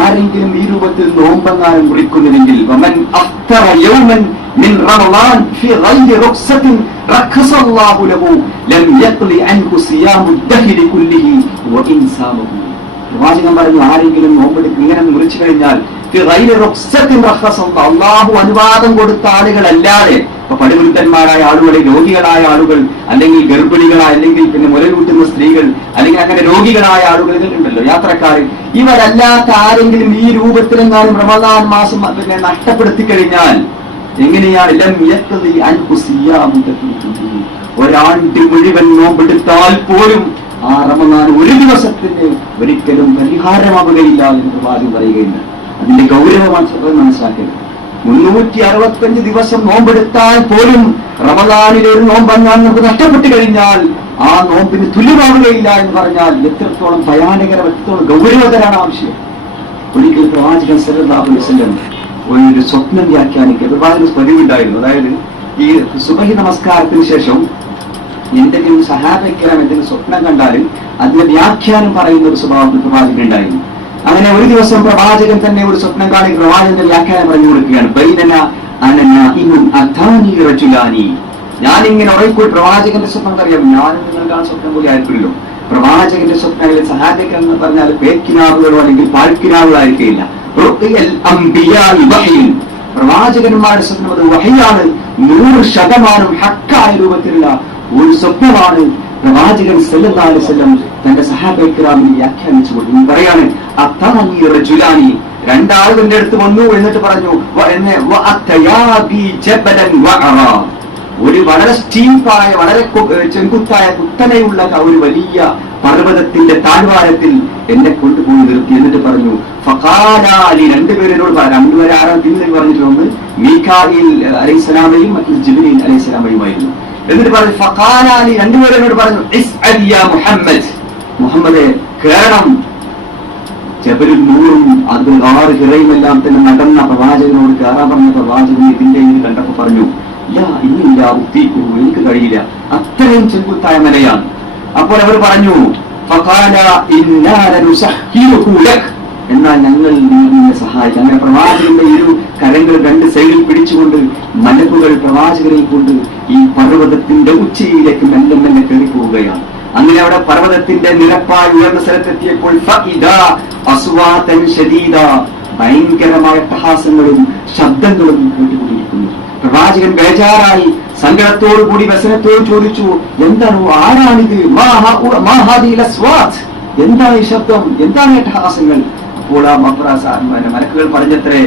ആരെങ്കിലും ഈ രൂപത്തിൽ നോമ്പെങ്ങാനും മുറിക്കുന്നുവെങ്കിൽ വമൻ അഫ്തറ യൗമൻ മിൻ റമളാൻ ഫി ഗൈരി റുഖ്സത്തിൻ റഖസല്ലാഹു ലഹു ലം യഖ്ലി അൻഹു സിയാമു ദഹരി കുല്ലിഹി വഇൻ സാമഹു. പ്രവാചകൻ പറഞ്ഞു, ആരെങ്കിലും നോമ്പെടുത്ത് ഇങ്ങനെ മുറിച്ചു കഴിഞ്ഞാൽ ഫി ഗൈരി റുഖ്സത്തിൻ റഖസല്ലാഹു, അല്ലാഹു അനുവാദം കൊടുത്ത ആളുകളല്ലാതെ, ഇപ്പൊ പടുവൃദ്ധന്മാരായ ആളുകൾ, രോഗികളായ ആളുകൾ, അല്ലെങ്കിൽ ഗർഭിണികളായ, അല്ലെങ്കിൽ പിന്നെ മുലയൂട്ടുന്ന സ്ത്രീകൾ, അല്ലെങ്കിൽ അങ്ങനെ രോഗികളായ ആളുകൾ ഉണ്ടല്ലോ, യാത്രക്കാർ, ഇവരല്ലാത്ത ആരെങ്കിലും ഈ രൂപത്തിലെങ്ങാനും റമളാൻ മാസം പിന്നെ നഷ്ടപ്പെടുത്തി കഴിഞ്ഞാൽ എങ്ങനെയാണ്? ലം യഖ്ലി അൻഹു സിയാമു ദഹരി, ഒരാണ്ട് മുഴുവൻ നോമ്പെടുത്താൽ പോലും ആ റമളാൻ ഒരു ദിവസത്തിന് ഒരിക്കലും പരിഹാരമാവുകയില്ല എന്ന് പ്രവാചകൻ പറയുകയുണ്ട്. അതിന്റെ ഗൗരവമാണ് മനസ്സിലാക്കേണ്ടത്. 365 ദിവസം നോമ്പെടുത്താൽ പോലും റമളാനിലെ ഒരു നോമ്പെങ്ങാൻ നമുക്ക് നഷ്ടപ്പെട്ടു കഴിഞ്ഞാൽ ആ നോമ്പിന് തുല്യമാവുകയില്ല എന്ന് പറഞ്ഞാൽ എത്രത്തോളം ഭയാനകരം, എത്രത്തോളം ഗൗരവതരാണ് ആവശ്യം. ഒരിക്കൽ പ്രവാചകൻ സല്ലല്ലാഹു അലൈഹി വസല്ലം ഒരു സ്വപ്നം വ്യാഖ്യാനിക്കുക ഒരുപാട് പതിവുണ്ടായിരുന്നു. അതായത് ഈ സുബഹി നമസ്കാരത്തിന് ശേഷം എന്തെങ്കിലും സഹാബിക്കരം എന്തെങ്കിലും സ്വപ്നം കണ്ടാൽ അതിന്റെ വ്യാഖ്യാനം പറയുന്ന ഒരു സ്വഭാവത്തിൽ പ്രവാചകൻ ഉണ്ടായിരുന്നു. അങ്ങനെ ഒരു ദിവസം പ്രവാചകൻ തന്നെ ഒരു സ്വപ്നം കാണി പ്രവാചകന്റെ വ്യാഖ്യാനം പറഞ്ഞു കൊടുക്കുകയാണ്. ബൈനന അനന ഇമുൻ അഥാനി റജുലാനി. ഞാനിങ്ങനെ ഉറങ്ങിപ്പോയി പ്രവാചകന്റെ സ്വപ്നം അറിയാം. ഞാനും നിങ്ങൾക്കാണ് സ്വപ്നം പോലെ ആയിരിക്കുമല്ലോ. പ്രവാചകന്റെ സ്വപ്നങ്ങളിൽ സഹാബിക്കരം എന്ന് പറഞ്ഞാൽ പേക്കിനാവുകളോ അല്ലെങ്കിൽ പാഴ്ക്കിനാവുകളായിരിക്കില്ല. പ്രവാചകന്മാരുടെ സ്വപ്നം അത് വഹയാണ്. 100% ഹക്കായ രൂപത്തിലുള്ള ഒരു സ്വപ്നമാണ് പ്രവാചകൻ സല്ലല്ലാഹു അലൈഹി വസല്ലം തന്റെ സഹാബയെ കിറാമിനെ വ്യാഖ്യാനിച്ചു കൊടുത്തു. പറയാണ്, അത്താനി റജുലാനി, രണ്ടാളുകളുടെ അടുത്ത് വന്നു എന്നിട്ട് പറഞ്ഞു, ഒരു വളരെ സ്റ്റീപ്പായ, വളരെ ചെങ്കുത്തായ, കുത്തനെയുള്ള ഒരു വലിയ പർവ്വതത്തിന്റെ താഴ്വാരത്തിൽ എന്നെ കൊണ്ടുപോയി നിർത്തി. എന്നിട്ട് പറഞ്ഞു, ഫഖാലാലി, രണ്ടുപേരോട് രണ്ടുപേരെ ആരാ തിരിച്ചു പറഞ്ഞിട്ടുണ്ട്? മീകായിൽ അലൈഹിസ്സലാമയും മറ്റു ജിബ്രീൽ അലൈഹിസ്സലാമയുമായിരുന്നു. എന്നിട്ട് പറഞ്ഞു, ഫഖാലാലി, രണ്ടുപേരോട് പറഞ്ഞു, ഇസ്അൽ യാ മുഹമ്മദ്, മുഹമ്മദേ കേറണം. ജബലുൽ നൂറും അതിൽ 6 ഹിറയുമെല്ലാം തന്നെ നടന്ന പ്രവാചകനോട് കയറാൻ പറഞ്ഞ പ്രവാചകൻ ഇതിന്റെ കണ്ടപ്പോ പറഞ്ഞു, ഇന്നില്ല ഉത്തീക്കൂ, എനിക്ക് കഴിയില്ല, അത്രയും ചെങ്കുത്തായ മലയാണ്. അപ്പോൾ അവർ പറഞ്ഞു, എന്നാൽ ഞങ്ങൾ നിന്നെ സഹായിക്കാം. അങ്ങനെ പ്രവാചകന്റെ ഇരു കരങ്ങൾ 2 സൈഡിൽ പിടിച്ചുകൊണ്ട് മലക്കുകൾ പ്രവാചകനെ കൊണ്ട് ഈ പർവ്വതത്തിന്റെ ഉച്ചയിലേക്ക് മെല്ലെ മെല്ലെ കയറി പോവുകയാണ്. അങ്ങനെ അവിടെ പർവ്വതത്തിന്റെ നിരപ്പായി ഉയർന്ന സ്ഥലത്തെത്തിയപ്പോൾ ഭയങ്കരമായ അട്ടഹാസങ്ങളും ശബ്ദങ്ങളും കേട്ടുകൊണ്ടിരിക്കുന്നു. പ്രവാചകൻ ബേജാറായി, സങ്കടത്തോടുകൂടി വ്യസനത്തോട് ചോദിച്ചു, എന്താണ്, ആരാണിത്? എന്താണ് ഈ ശബ്ദം, എന്താണ് ഈ അട്ടഹാസങ്ങൾ? അപ്പോൾ ആ മലക്കുകൾ പറഞ്ഞത്രേ,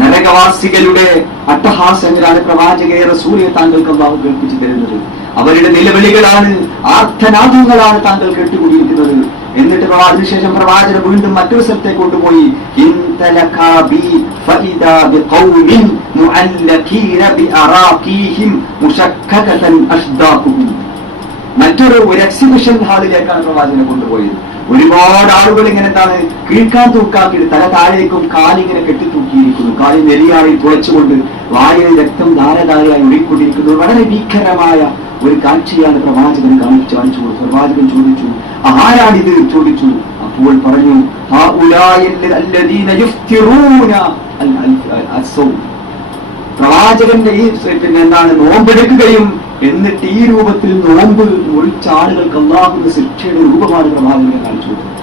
നരകവാസികളുടെ അട്ടഹാസങ്ങളാണ് പ്രവാചകരെ റസൂലെ താങ്കൾക്ക് അല്ലാഹു കേൾപ്പിച്ചു തരുന്നത്. അവരുടെ നിലവിളികളാണ്, ആർത്തനാദങ്ങളാണ് താങ്കൾ കേട്ടുകൂടിയിരിക്കുന്നത്. എന്നിട്ട് അതിനുശേഷം പ്രവാചകൻ വീണ്ടും മറ്റൊരു സ്ഥലത്തേക്ക് കൊണ്ടുപോയി, മറ്റൊരു എക്സിബിഷൻ ഹാളിലേക്കാണ് പ്രവാചകനെ കൊണ്ടുപോയത്. ഒരുപാട് ആളുകൾ ഇങ്ങനെ എന്താണ് കീഴ്ക്കാൻ തൂക്കാക്കിയിട്ട് തല താഴേക്കും കാലിങ്ങനെ കെട്ടിത്തൂക്കിയിരിക്കുന്നു. കാലിൽ നെരിയായി തുളച്ചുകൊണ്ട് വായിൽ രക്തം ധാരധാരയായി ഒഴുകിക്കൊണ്ടിരിക്കുന്നു. വളരെ ഭീകരമായ ഒരു കാഴ്ചയാണ് പ്രവാചകൻ കാണിച്ചു കൊടുത്തു. പ്രവാചകൻ ചോദിച്ചു, ആരാണിത് ചോദിച്ചു. അപ്പോൾ പറഞ്ഞു, പ്രവാചകന്റെ ഈ പിന്നെ എന്താണ് നോമ്പെടുക്കുകയും എന്നിട്ട് ഈ രൂപത്തിൽ നോമ്പ് മുറിച്ച ആളുകൾക്ക് അല്ലാഹുവിന്റെ ശിക്ഷയുടെ രൂപമാണ് പ്രവാചകനെ കാണിച്ചു കൊടുത്തത്.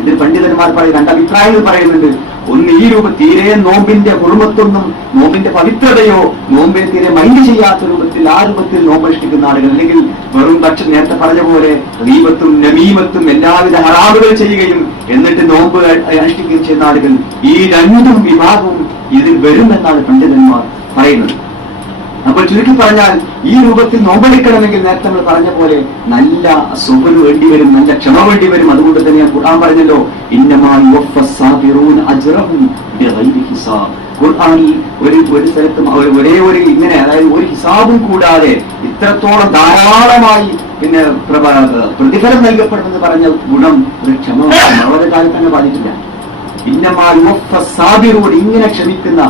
ഇതിൽ പണ്ഡിതന്മാർ പറയും, രണ്ട് അഭിപ്രായങ്ങൾ പറയുന്നുണ്ട്. ഒന്ന്, ഈ തീരെ നോമ്പിന്റെ കുടുംബത്തൊന്നും നോമ്പിന്റെ പവിത്രതയോ നോമ്പിനെ തീരെ മൈൻഡ് ചെയ്യാത്ത രൂപത്തിൽ ആ രൂപത്തിൽ നോമ്പനുഷ്ഠിക്കുന്ന ആളുകൾ, അല്ലെങ്കിൽ വെറും നേരത്തെ പറഞ്ഞ പോലെ ഗീബത്തും നമീമത്തും എല്ലാവിധ ഹറാമുകൾ ചെയ്യുകയും എന്നിട്ട് നോമ്പ് അനുഷ്ഠിക്കുകയും ചെയ്യുന്ന ആളുകൾ, ഈ രണ്ടും വിഭാഗവും ഇതിൽ വരുമെന്നാണ് പണ്ഡിതന്മാർ പറയുന്നത്. അപ്പോൾ ചുരുക്കി പറഞ്ഞാൽ ഈ രൂപത്തിൽ നോമ്പെടുക്കണമെങ്കിൽ നേരത്തെ നമ്മൾ പറഞ്ഞ പോലെ നല്ല സുബർ വേണ്ടി വരും, നല്ല ക്ഷമ വേണ്ടി വരും. അതുകൊണ്ട് തന്നെ ഖുർആൻ പറഞ്ഞല്ലോ, ഖുർആനിൽ ഒരു സ്ഥലത്തും ഒരേ ഒരു ഇങ്ങനെ, അതായത് ഒരു ഹിസാബും കൂടാതെ ഇത്രത്തോളം ധാരാളമായി പിന്നെ പ്രതിഫലം നൽകപ്പെടുമെന്ന് പറഞ്ഞ ഗുണം ഒരു ക്ഷമ വളരെ കാലം തന്നെ ബാധിച്ചില്ല. ഇന്നമാസാബിറൂൻ, ഇങ്ങനെ ക്ഷമിക്കുന്ന,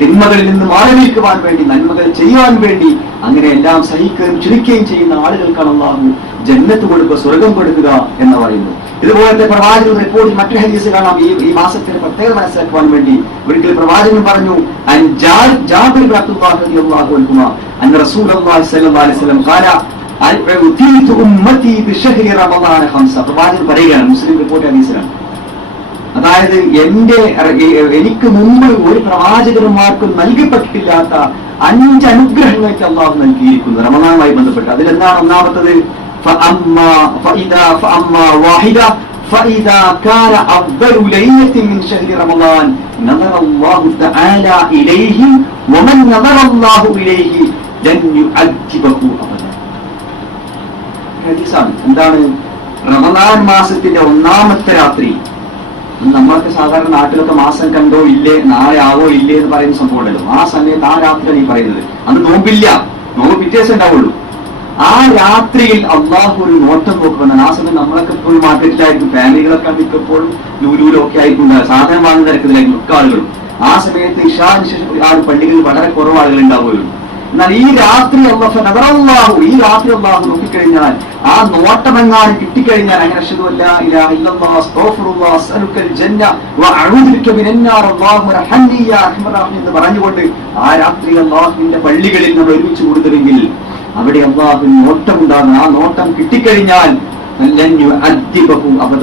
തിന്മകളിൽ നിന്ന് മാറി നിൽക്കുവാൻ വേണ്ടി, നന്മകൾ ചെയ്യുവാൻ വേണ്ടി അങ്ങനെ എല്ലാം സഹിക്കുകയും ക്ഷമിക്കുകയും ചെയ്യുന്ന ആളുകൾക്കാണ് അല്ലാഹു ജന്നത്ത് കൊടുക്കുക, സ്വർഗം കൊടുക്കുക എന്ന് പറയുന്നു. ഇതുപോലത്തെ പ്രവാചകൻ റിപ്പോർട്ടിൽ മറ്റൊരു ഹദീസ് കാണാം. ഈ മാസത്തിന് പ്രത്യേകം മനസ്സിലാക്കുവാൻ വേണ്ടി ഒരിക്കൽ പ്രവാചകൻ പറഞ്ഞു, ജാബിർ റളിയല്ലാഹു അൻഹു അന്ന റസൂലുള്ളാഹി സ്വല്ലല്ലാഹു അലൈഹി വസല്ലം ഖാല ഉതീതു ഉമ്മതി ബിശഹ്രി റമളാന ഖംസ. പ്രവാചകൻ പറയുകയാണ്, മുസ്ലിം റിപ്പോർട്ട് ഹദീസിലാണ്, അതായത് എനിക്ക് മുമ്പ് ഒരു പ്രവാചകന്മാർക്കും നൽകപ്പെട്ടിട്ടില്ലാത്ത 5 അനുഗ്രഹങ്ങൾക്ക് അല്ലാഹു നൽകിയിരിക്കുന്നു റമളാനുമായി ബന്ധപ്പെട്ട്. അതിലെന്താണ് ഒന്നാമത്തത്? فإذا كان أفضل ليلة من شهر رمضان نظر الله تعالى إليه ومن نظر الله إليه لن يعذبه أبدا. ഹദീസാണ്. എന്താണ്? റമളാൻ മാസത്തിന്റെ ഒന്നാമത്തെ രാത്രി, നമ്മൾക്ക് സാധാരണ നാട്ടിലൊക്കെ മാസം കണ്ടോ ഇല്ലേ, നാളെ ആവോ ഇല്ലേ എന്ന് പറയുന്ന സംഭവം ഉണ്ടല്ലോ. ആ സമയത്ത് ആ രാത്രിയാണ് ഈ പറയുന്നത്. അന്ന് നോമ്പില്ല, നോമ്പ് പിറ്റേ ദിവസം ഉണ്ടാവുള്ളൂ. ആ രാത്രിയിൽ അള്ളാഹു ഒരു നോട്ടം നോക്കുമെന്നാണ്. ആ സമയം നമ്മളൊക്കെ എപ്പോഴും മാർക്കറ്റിലായിരിക്കും, ഫാമിലികളൊക്കെ മിക്കപ്പോഴും ലൂലൂലോ ഒക്കെ ആയിരിക്കും, സാധനം വാങ്ങുന്ന തിരക്കത്തിലായിരിക്കും മിക്ക ആളുകളും. ആ സമയത്ത് ഇശാന് ശേഷം ആ പള്ളികളിൽ വളരെ കുറവ് ആളുകൾ ഉണ്ടാവുകയുള്ളൂ. എന്നാൽ ഈ രാത്രി അള്ളാഹു ഈ രാത്രി അള്ളാഹു നോക്കിക്കഴിഞ്ഞാൽ, ആ നോട്ടമെങ്ങാനും കിട്ടിക്കഴിഞ്ഞാൽ, അങ്ങനെ അശ്ഹദു അല്ലാ ഇലാഹ ഇല്ലല്ലാഹ് അസ്തഗ്ഫിറുല്ലാഹ് അസ്അലുക്കൽ ജന്ന വഅഊദു ബിക മിനന്നാർ അല്ലാഹുമ്മ റഹ്മനി യാ അർഹമർ റഹീം എന്ന് പറഞ്ഞുകൊണ്ട് ആ രാത്രി അള്ളാഹുവിന്റെ പള്ളികളിൽ നമ്മൾ ഒരുമിച്ച് കൂടുന്നുവെങ്കിൽ അവിടെ അള്ളാഹു നോട്ടമുണ്ടാകുന്ന, ആ നോട്ടം കിട്ടിക്കഴിഞ്ഞാൽ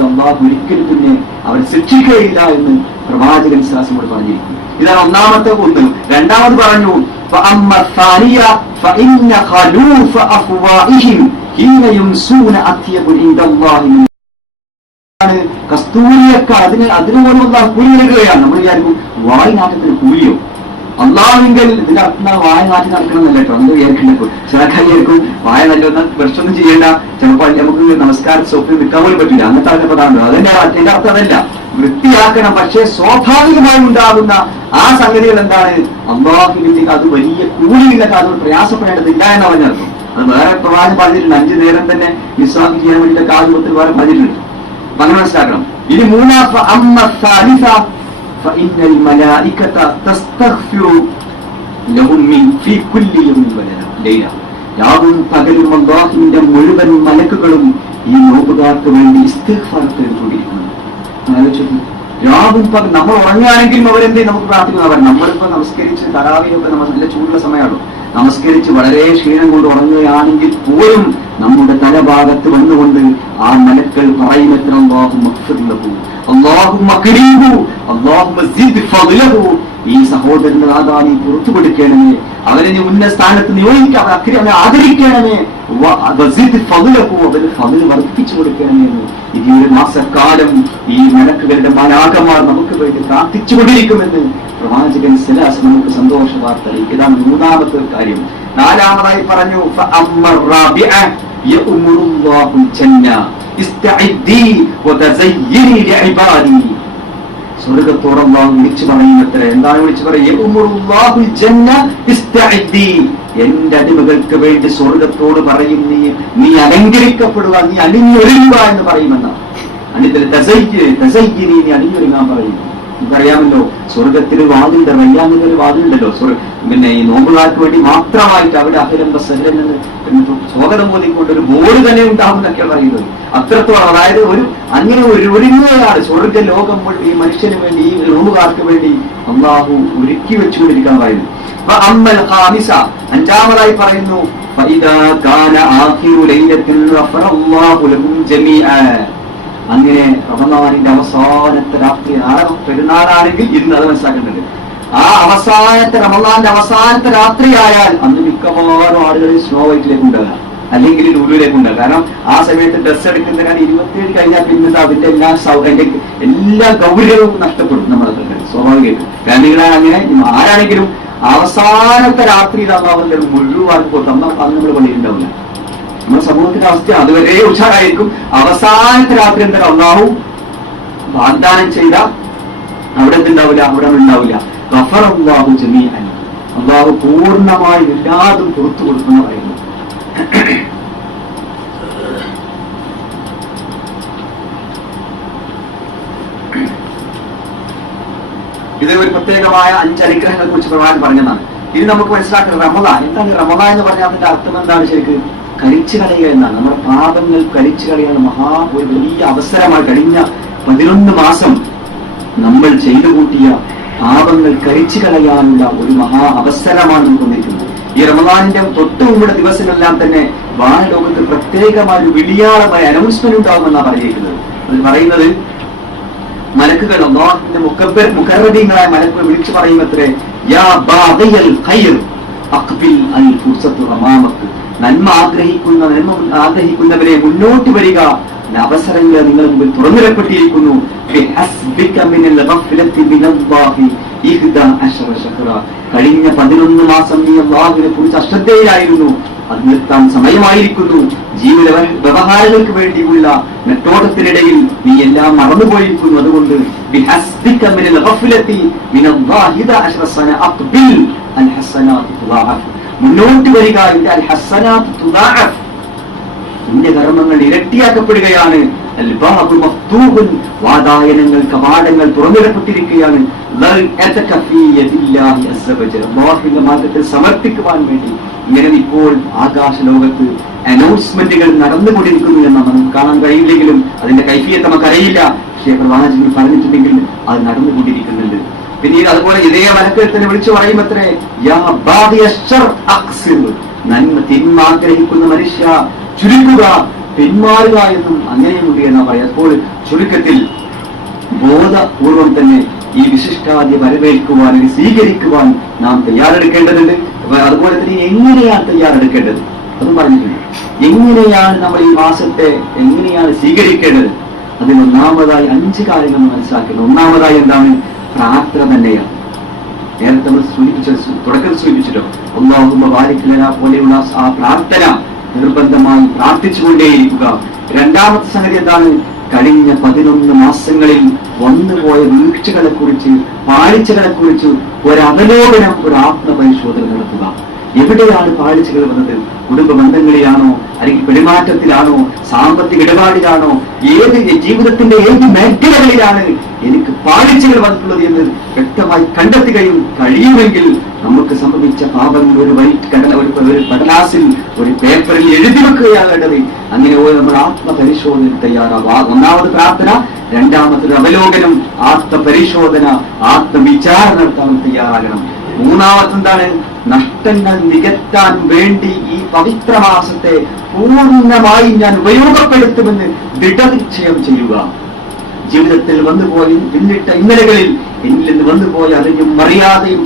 അള്ളാഹു ഒരിക്കലും പിന്നെ അവരെ ശിക്ഷിക്കുകയില്ല എന്ന് പ്രവാചകൻ സല്ലല്ലാഹു പറഞ്ഞിരിക്കുന്നു. ഇതാണ് ഒന്നാമത്തെ ഒന്ന്. രണ്ടാമത് പറഞ്ഞു, കസ്തൂരിയേക്കാൾ അതിനുപോലും കൂലി നൽകുകയാണ്. നമ്മൾ വിചാരിക്കും വായ്നാട്ടത്തിന് കൂലിയോ? അള്ളാഹുവിങ്കൽ ഇതിന്റെ അർത്ഥം വായ നാട്ടി നടക്കണമെന്നല്ല കേട്ടോ. നമ്മൾ വിചാരിക്കുന്നുണ്ട് ചില കാര്യമായിരിക്കും വായ നല്ലൊന്ന് പ്രശ്നമൊന്നും ചെയ്യേണ്ട, ചിലപ്പോൾ നമുക്ക് നമസ്കാരം സോപ്പിൽ നിൽക്കാൻ പോലും പറ്റില്ല, അങ്ങനത്തെ ആൾക്കപ്പെടാറുണ്ട്. അതിന്റെ അർത്ഥം അതല്ല, വൃത്തിയാക്കണം. പക്ഷേ സ്വാഭാവികമായി ഉണ്ടാകുന്ന ആ സംഗതികൾ എന്താണ്? അള്ളാഹുവിന്റെ അത് വലിയ കൂലിയുള്ള കാര്യം, പ്രയാസപ്പെടേണ്ടതില്ല എന്ന് പറഞ്ഞർത്ഥം. അത് വേറെ പ്രവാചകൻ പറഞ്ഞിട്ടുണ്ട്, 5 നേരം തന്നെ നിസ്വാഹി ചെയ്യാൻ വേണ്ടിയിട്ട് കാതുപത്തിൽ വേറെ പറഞ്ഞിട്ടുണ്ട്. അപ്പൊ അങ്ങനെ മനസ്സിലാക്കണം. ഇനി فإن الملائكة تستغفر لهم في كل يوم وليلة. രാവും പകലും അല്ലാഹുവിന്റെ മുഴുവൻ മലക്കുകളും ഈ നോമ്പുകാർക്ക് വേണ്ടി ഇസ്തിഗ്ഫാർ ചെയ്തുകൊണ്ടിരിക്കുന്നു. ആലോചിച്ചു, രാവും പകൽ നമ്മൾ ഉറങ്ങുകയാണെങ്കിലും അവരെന്തേ നമുക്ക് പ്രാർത്ഥിക്കുന്നവർ. നമ്മളിപ്പോ നമസ്കരിച്ച് തറാവീഹൊക്കെ നല്ല ചൂടുള്ള സമയമാണല്ലോ, നമസ്കരിച്ച് വളരെ ക്ഷീണം കൊണ്ട് ഉറങ്ങുകയാണെങ്കിൽ പോലും നമ്മുടെ തലഭാഗത്ത് വന്നുകൊണ്ട് ആ മലക്കൾ പറയുമെത്ര ഈ സഹോദരന് അതാ നീ പുറത്തു കൊടുക്കണമേ, അവരെ നീ ഉന്നത സ്ഥാനത്ത് നിയോഗിക്കാം, അവനെ ആദരിക്കണമേ, അവന് ഫضല് വർദ്ധിപ്പിച്ചു കൊടുക്കണമേ. ഈ ഒരു മാസക്കാലം ഈ മലക്കുകളുടെ മാലാഖമാർ നമുക്ക് വേണ്ടി പ്രാർത്ഥിച്ചുകൊണ്ടിരിക്കുമെന്ന് പ്രവാചകൻ സല്ലല്ലാഹു നമുക്ക് സന്തോഷ വാർത്ത. ഇതാണ് മൂന്നാമത്തെ കാര്യം. നാലാമതായി പറഞ്ഞു, സ്വർഗത്തോടൊപ്പം വിളിച്ചു പറയുന്നത്ര എന്താണ് വിളിച്ചു പറയുക? എന്റെ അടിമകൾക്ക് വേണ്ടി സ്വർഗത്തോട് പറയും, നീ അലങ്കരിക്കപ്പെടുക, നീ അണിഞ്ഞൊരുങ്ങുക എന്ന് പറയുമെന്നാണ്. നീ അണിഞ്ഞൊരുങ്ങാൻ പറയും. നമുക്കറിയാമല്ലോ, സ്വർഗത്തിന് വാതിലുണ്ട്, റയ്യാനിന്റെ ഒരു വാതിലുണ്ടല്ലോ. പിന്നെ ഈ നോമ്പുകാർക്ക് വേണ്ടി മാത്രമായിട്ട് അവിടെ അഹിലംബ സഹലൻ എന്ന് സ്വാഗതം മോദിക്കൊണ്ട് ഒരു ബോർഡ് തന്നെ ഉണ്ടാവുമെന്നൊക്കെ പറയുന്നത്. അത്രത്തോളം, അതായത് അങ്ങനെ ഒരുങ്ങുകയാണ് സ്വർഗ ലോകം ഈ മനുഷ്യന് വേണ്ടി, ഈ നോമ്പുകാർക്ക് വേണ്ടി അള്ളാഹു ഒരുക്കി വെച്ചുകൊണ്ടിരിക്കാൻ പറയുന്നു. അഞ്ചാമതായി പറയുന്നു, അങ്ങനെ റമദാനിന്റെ അവസാനത്തെ രാത്രി, നാളെ പെരുന്നാളാണെങ്കിൽ ഇന്ന് അത് മനസ്സിലാക്കുന്നുണ്ട്. ആ അവസാനത്തെ റമദാന്റെ അവസാനത്തെ രാത്രി ആയാൽ അന്ന് മിക്കവാറും ആളുകൾ സ്നോ വൈറ്റിലേക്ക് ഉണ്ടാകാം, അല്ലെങ്കിൽ ലുലുവിലേക്ക് ഉണ്ടാകും. കാരണം ആ സമയത്ത് ഡ്രസ് എടുക്കുന്നതിനാണ് 27 കഴിഞ്ഞാൽ പിന്നെ അതിന്റെ എല്ലാ ഗൗരവവും നഷ്ടപ്പെടും നമ്മളെ സ്വാഭാവികമായിട്ടും. കാരണം അങ്ങനെ ആരാണെങ്കിലും അവസാനത്തെ രാത്രിയിൽ അള്ളാഹുവിന്റെ മുഴുവൻ അന്ന് നമ്മൾ പള്ളിയിലുണ്ടാവില്ല. നമ്മുടെ സമൂഹത്തിന്റെ അവസ്ഥ അതുവരെ ഉഷാറായിരിക്കും. അവസാനത്തെ രാത്രി എന്താ അള്ളാഹു വാഗ്ദാനം ചെയ്ത അവിടെ ഉണ്ടാവില്ല, അവിടെ ഉണ്ടാവില്ല. ഗഫറല്ലാഹു ജമീഅൻ, അള്ളാഹു പൂർണ്ണമായി എല്ലാതും പുറത്തു കൊടുക്കുന്ന പറയുന്നു. ഇത് ഒരു പ്രത്യേകമായ 5 അനുഗ്രഹങ്ങളെ കുറിച്ച് പ്രവാചകൻ പറഞ്ഞതാണ്. ഇത് നമുക്ക് മനസ്സിലാക്കുന്നത് റമദാൻ എന്താണ്? റമദാൻ എന്ന് പറഞ്ഞാൽ അതിന്റെ അർത്ഥം എന്താണ്? ശരിക്ക് കരിച്ചു കളയുക എന്നാണ്. നമ്മുടെ പാപങ്ങൾ കരിച്ചു കളയാണ് ഒരു വലിയ അവസരമായി. കഴിഞ്ഞ 11 മാസം നമ്മൾ ചെയ്തു കൂട്ടിയ പാപങ്ങൾ കരിച്ചു കളയാനുള്ള ഒരു മഹാ അവസരമാണ് നമുക്ക് വന്നിരിക്കുന്നത്. ഈ റമദാനിന്റെ തൊട്ട് മുമ്പുള്ള ദിവസങ്ങളെല്ലാം തന്നെ വാനലോകത്ത് പ്രത്യേകമായ ഒരു വിളിയാളമായ അനൗൺസ്മെന്റ് ഉണ്ടാകുമെന്നാണ് പറഞ്ഞിരിക്കുന്നത്. അത് പറയുന്നത് മലക്കുകൾ, അല്ലാഹുവിന്റെ മുഖർറബീങ്ങളായ മലക്കുകൾ വിളിച്ചു പറയുമത്രേ, യാ ബാഗിയൽ ഖൈർ അഖ്ബിൽ അൽ ഫുർസത്തു അമാമക്, നന്മ ആഗ്രഹിക്കുന്നവരെ മുന്നോട്ട് വരിക, അവസരങ്ങൾ നിങ്ങൾ മുമ്പിൽ തുറന്നിടപ്പെട്ടിരിക്കുന്നു. കഴിഞ്ഞ 11 മാസം നീ അല്ലാഹുവിനെ കുറിച്ച് അശ്രദ്ധയിലായിരുന്നു. അത് നിർത്താൻ സമയമായിരിക്കുന്നു. ജീവിത വ്യവഹാരങ്ങൾക്ക് വേണ്ടിയുള്ള നെട്ടോട്ടത്തിനിടയിൽ നീ എല്ലാം മറന്നുപോയിരിക്കുന്നു. അതുകൊണ്ട് മുന്നോട്ട് വരിക, നിന്റെ കർമ്മങ്ങൾ ഇരട്ടിയാക്കപ്പെടുകയാണ്. വാതായനങ്ങൾ, കവാടങ്ങൾ തുറന്നിടപ്പെട്ടിരിക്കുകയാണ്. മാർഗത്തിൽ സമർപ്പിക്കുവാൻ വേണ്ടി ഇങ്ങനെ ഇപ്പോൾ ആകാശ ലോകത്ത് അനൗൺസ്മെന്റുകൾ നടന്നുകൊണ്ടിരിക്കുന്നു എന്ന് നമുക്ക് കാണാൻ കഴിയില്ലെങ്കിലും അതിന്റെ കൈഫിയത്ത് നമുക്കറിയില്ല. പക്ഷേ പ്രവാചകൻ പറഞ്ഞിട്ടുണ്ടെങ്കിൽ അത് നടന്നുകൊണ്ടിരിക്കുന്നുണ്ട്. പിന്നീട് അതുപോലെ ഇതേ മലക്കൾ തന്നെ വിളിച്ചു പറയുമത്രേ, നന്മ തിന്മ ആഗ്രഹിക്കുന്ന മനുഷ്യ ചുരുക്കുക, പിന്മാറുക എന്നും അങ്ങനെയുണ്ട് എന്നാ പറയാം. അപ്പോൾ ചുരുക്കത്തിൽ ബോധപൂർവം തന്നെ ഈ വിശിഷ്ടാദ്യ വരവേൽക്കുവാൻ, സ്വീകരിക്കുവാൻ നാം തയ്യാറെടുക്കേണ്ടതുണ്ട്. അതുപോലെ തന്നെ എങ്ങനെയാണ് തയ്യാറെടുക്കേണ്ടത് അതും പറഞ്ഞിട്ടുണ്ട്. എങ്ങനെയാണ് നമ്മൾ ഈ മാസത്തെ എങ്ങനെയാണ് സ്വീകരിക്കേണ്ടത്? അതിൽ ഒന്നാമതായി 5 കാര്യങ്ങൾ മനസ്സിലാക്കുന്നത്. ഒന്നാമതായി എന്താണ്? പ്രാർത്ഥന തന്നെയാണ്. നേരത്തെ നമ്മൾ തുടക്കത്തിൽ സൂചിപ്പിച്ചിട്ടോ, അല്ലാഹുമ്മ ബാരിക് ലനാ പോലെയുള്ള ആ പ്രാർത്ഥന നിർബന്ധമായി പ്രാർത്ഥിച്ചുകൊണ്ടേയിരിക്കുക. രണ്ടാമത്തെ സംഗതി എന്താണ്? കഴിഞ്ഞ 11 മാസങ്ങളിൽ വന്നുപോയ വീഴ്ചകളെ കുറിച്ച്, പാളിച്ചകളെ കുറിച്ച് ഒരവലോകനം, ഒരു ആത്മപരിശോധന നടത്തുക. എവിടെയാണ് പാളിച്ചകൾ വന്നത്? കുടുംബ ബന്ധങ്ങളിലാണോ, അല്ലെങ്കിൽ പെരുമാറ്റത്തിലാണോ, സാമ്പത്തിക ഇടപാടിലാണോ, ഏത് ജീവിതത്തിന്റെ ഏത് മേഖലകളിലാണ് എനിക്ക് പാളിച്ചകൾ വന്നിട്ടുള്ളത് എന്ന് വ്യക്തമായി കണ്ടെത്തുകയും കഴിയുമെങ്കിൽ നമുക്ക് സംഭവിച്ച പാപങ്ങൾ ഒരു കടലാസിൽ, ഒരു പേപ്പറിൽ എഴുതി വെക്കുകയാണ് വേണ്ടത്. അങ്ങനെ നമ്മൾ ആത്മപരിശോധന തയ്യാറാവുക. ഒന്നാമത് പ്രാർത്ഥന, രണ്ടാമതൊരു അവലോകനം, ആത്മപരിശോധന, ആത്മവിചാരം നടത്താൻ തയ്യാറാകണം. മൂന്നാമത്തെന്താണ്? നഷ്ടങ്ങൾ നികത്താൻ വേണ്ടി ഈ പവിത്ര മാസത്തെ പൂർണ്ണമായി ഞാൻ ഉപയോഗപ്പെടുത്തുമെന്ന് ദൃഢനിശ്ചയം ചെയ്യുക. ജീവിതത്തിൽ വന്നുപോയി പിന്നിട്ട ഇന്നലകളിൽ എന്നിൽ നിന്ന് വന്നുപോയ അറിഞ്ഞും മറിയാതെയും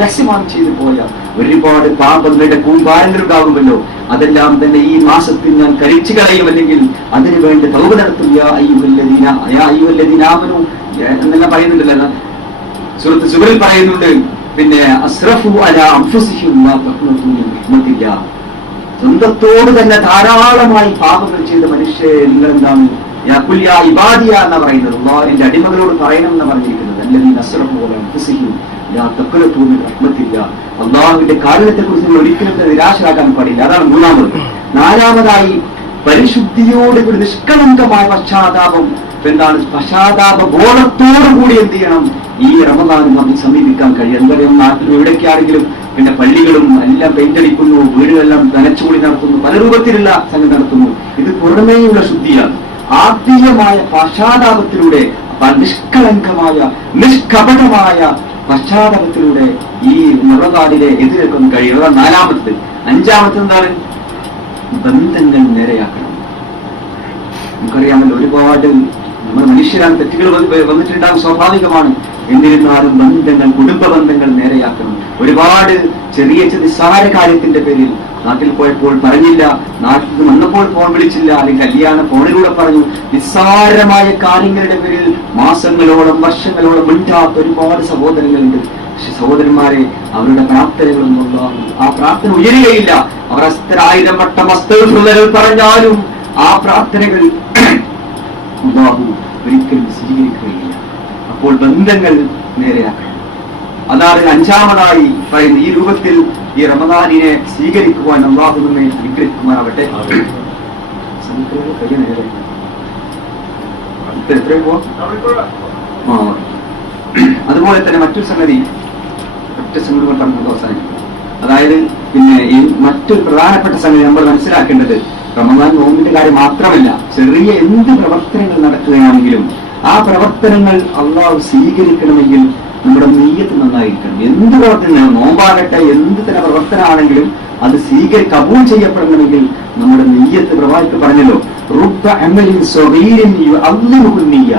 രഹസ്യമാൻ ചെയ്തു പോയ ഒരുപാട് പാപങ്ങളുടെ കൂമ്പാരങ്ങൾ ഉണ്ടാകുമല്ലോ. അതെല്ലാം തന്നെ ഈ മാസത്തിൽ ഞാൻ കരിച്ചു കളയും, അല്ലെങ്കിൽ അതിനു വേണ്ടി തൗബ നടത്തും. എന്നെല്ലാം പറയുന്നുണ്ടല്ലോ, സൂറത്ത് സുബറിൽ പറയുന്നുണ്ട്. പിന്നെ അസ്റഫു അലാ അൻഫുസിഹിം ലാ തഖ്നതു മിൻ റഹ്മത്തില്ലാ, സ്വന്തത്തോട് തന്നെ ധാരാളമായി പാപങ്ങൾ ചെയ്ത മനുഷ്യരെ നിങ്ങൾ എന്താണ് ഇബാദിയ എന്നാ പറയുന്നത്. എന്റെ അടിമകളോട് പറയണം എന്ന് പറഞ്ഞിരിക്കുന്നത്. അല്ലദീന അസ്റഫു അലാ അൻഫുസിഹിം ലാ തഖ്നതു മിൻ റഹ്മത്തില്ലാ, അല്ലാഹുവിന്റെ കാരുണ്യത്തെ കുറിച്ച് നിങ്ങൾ ഒരിക്കലും നിരാശരാകാൻ പാടില്ല. അതാണ് മൂന്നാമത്. നാലാമതായി പരിശുദ്ധിയോട് ഒരു നിഷ്കളങ്കമായ പശ്ചാത്താപം, എന്താണ് പശ്ചാത്താപ ബോധത്തോടുകൂടി എന്ത് ചെയ്യണം? ഈ റമദാൻ നമുക്ക് സമീപിക്കാൻ കഴിയും. എന്തായാലും നാട്ടിൽ എവിടേക്കാണെങ്കിലും പിന്നെ പള്ളികളും എല്ലാം പെയിന്റടിക്കുന്നു, വീടുകളെല്ലാം നനച്ചുകൂടി നടത്തുന്നു, പല രൂപത്തിലുള്ള സംഘം നടത്തുന്നു. ഇത് പുറമേയുള്ള ശുദ്ധിയാണ്. ആത്മീയമായ പശ്ചാത്താപത്തിലൂടെ, നിഷ്കളങ്കമായ നിഷ്കപടമായ പശ്ചാത്താപത്തിലൂടെ ഈ റമദാനിനെ എതിരേൽക്കാൻ കഴിയും. അതാണ് നാലാമത്തത്. അഞ്ചാമത്തെ എന്താണ്? ബന്ധങ്ങൾ നേരെയാക്കണം. നമുക്കറിയാമല്ലോ, ഒരുപാട് മനുഷ്യരാണ്, തെറ്റുകൾ വന്നിട്ടുണ്ടാകും, സ്വാഭാവികമാണ്. എന്നിരുന്നാലും ബന്ധങ്ങൾ, കുടുംബ ബന്ധങ്ങൾ നേരെയാക്കണം. ഒരുപാട് ചെറിയ നിസ്സാര കാര്യത്തിന്റെ പേരിൽ നാട്ടിൽ പോയപ്പോൾ പറഞ്ഞില്ല, നാട്ടിൽ വന്നപ്പോൾ ഫോൺ വിളിച്ചില്ല, അല്ലെങ്കിൽ കല്യാണം ഫോണിലൂടെ പറഞ്ഞു, നിസ്സാരമായ കാര്യങ്ങളുടെ പേരിൽ മാസങ്ങളോളം വർഷങ്ങളോളം മിണ്ടാത്ത ഒരുപാട് സഹോദരങ്ങളുണ്ട്. പക്ഷെ സഹോദരന്മാരെ, അവരുടെ പ്രാർത്ഥനകളൊന്നും ആ പ്രാർത്ഥന ഉയരുകയില്ല. അവർ 1000 വട്ടം അസ്തഗ്ഫിറുല്ലാഹ് പറഞ്ഞാലും ആ പ്രാർത്ഥനകൾ അല്ലാഹു ഒരിക്കലും സ്വീകരിക്കുകയില്ല. അപ്പോൾ ബന്ധങ്ങൾ നേരെയാക്കണം. അതാണ് 5ാമതായി പറയുന്നത്. ഈ രൂപത്തിൽ ഈ റമദാനിനെ സ്വീകരിക്കുവാൻ അല്ലാഹു നമ്മെ അനുഗ്രഹിക്കുമാറാവട്ടെ. അതുപോലെ തന്നെ മറ്റൊരു സംഗതി പറഞ്ഞത് അവസാനിക്കും. അതായത് പിന്നെ ഈ മറ്റൊരു പ്രധാനപ്പെട്ട സംഗതി നമ്മൾ മനസ്സിലാക്കേണ്ടത്, റമദാൻ നോമ്പിന്റെ കാര്യം മാത്രമല്ല, ചെറിയ എന്ത് പ്രവർത്തനങ്ങൾ നടക്കുകയാണെങ്കിലും ആ പ്രവർത്തനങ്ങൾ അല്ലാഹു സ്വീകരിക്കണമെങ്കിൽ നമ്മുടെ നിയ്യത്ത് നന്നായിരിക്കണം. എന്ത് പ്രവർത്തനം, നോമ്പാകട്ടെ, എന്ത് തന്നെ പ്രവർത്തനമാണെങ്കിലും അത് കബൂൽ ചെയ്യപ്പെടണമെങ്കിൽ നമ്മുടെ നിയ്യത്ത്, പ്രവാചകൻ പറഞ്ഞല്ലോ, റുബ്ബ അമലിൻ സഗീരിൻ യുഅല്ലിമുഹു നിയ്യ.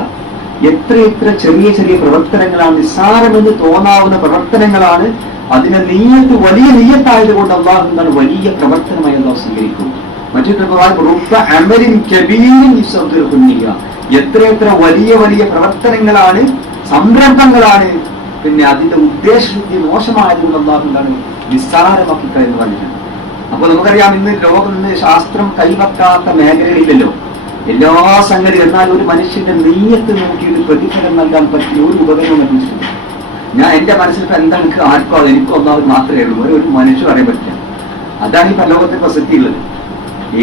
എത്ര ചെറിയ ചെറിയ പ്രവർത്തനങ്ങളാണ്, നിസ്സാരമെന്ന് തോന്നാവുന്ന പ്രവർത്തനങ്ങളാണ്, അതിനെ നിയ്യത്ത് വലിയ നിയ്യത്തായതുകൊണ്ട് അല്ലാഹു എന്താണ് വലിയ പ്രവർത്തനമായി അല്ലാഹു സ്വീകരിക്കും. മറ്റൊരു റുബ്ബ അമലിൻ കബീരിൻ യുസഗ്ഗിറുഹു നിയ്യ. എത്ര വലിയ വലിയ പ്രവർത്തനങ്ങളാണ്, സംരംഭങ്ങളാണ്, പിന്നെ അതിന്റെ ഉദ്ദേശശുദ്ധി മോശമായതുകൊണ്ട് അല്ലാഹു എന്താണ് നിസ്സാരമാക്കി എന്ന് പറഞ്ഞിട്ടുണ്ട്. അപ്പൊ നമുക്കറിയാം, ഇന്ന് ശാസ്ത്രം കൈവെക്കാത്ത മേഖലകളില്ലല്ലോ, എല്ലാ സംഗതി. എന്നാൽ ഒരു മനുഷ്യന്റെ നീയത്ത് നോക്കിയിട്ട് പ്രതിഫലം നൽകാൻ പറ്റിയ ഒരു ഉപകരണവും ലഭിച്ചിട്ടുണ്ട്. ഞാൻ എന്റെ മനസ്സിൽ എന്താണ് ആർക്കോ അത് എനിക്കും ഒന്നാമത് മാത്രമേ ഉള്ളൂ, ഒരു മനുഷ്യർ അറിയാൻ പറ്റില്ല. അതാണ് ഈ പരലോകത്തെ പ്രസക്തി ഉള്ളത്.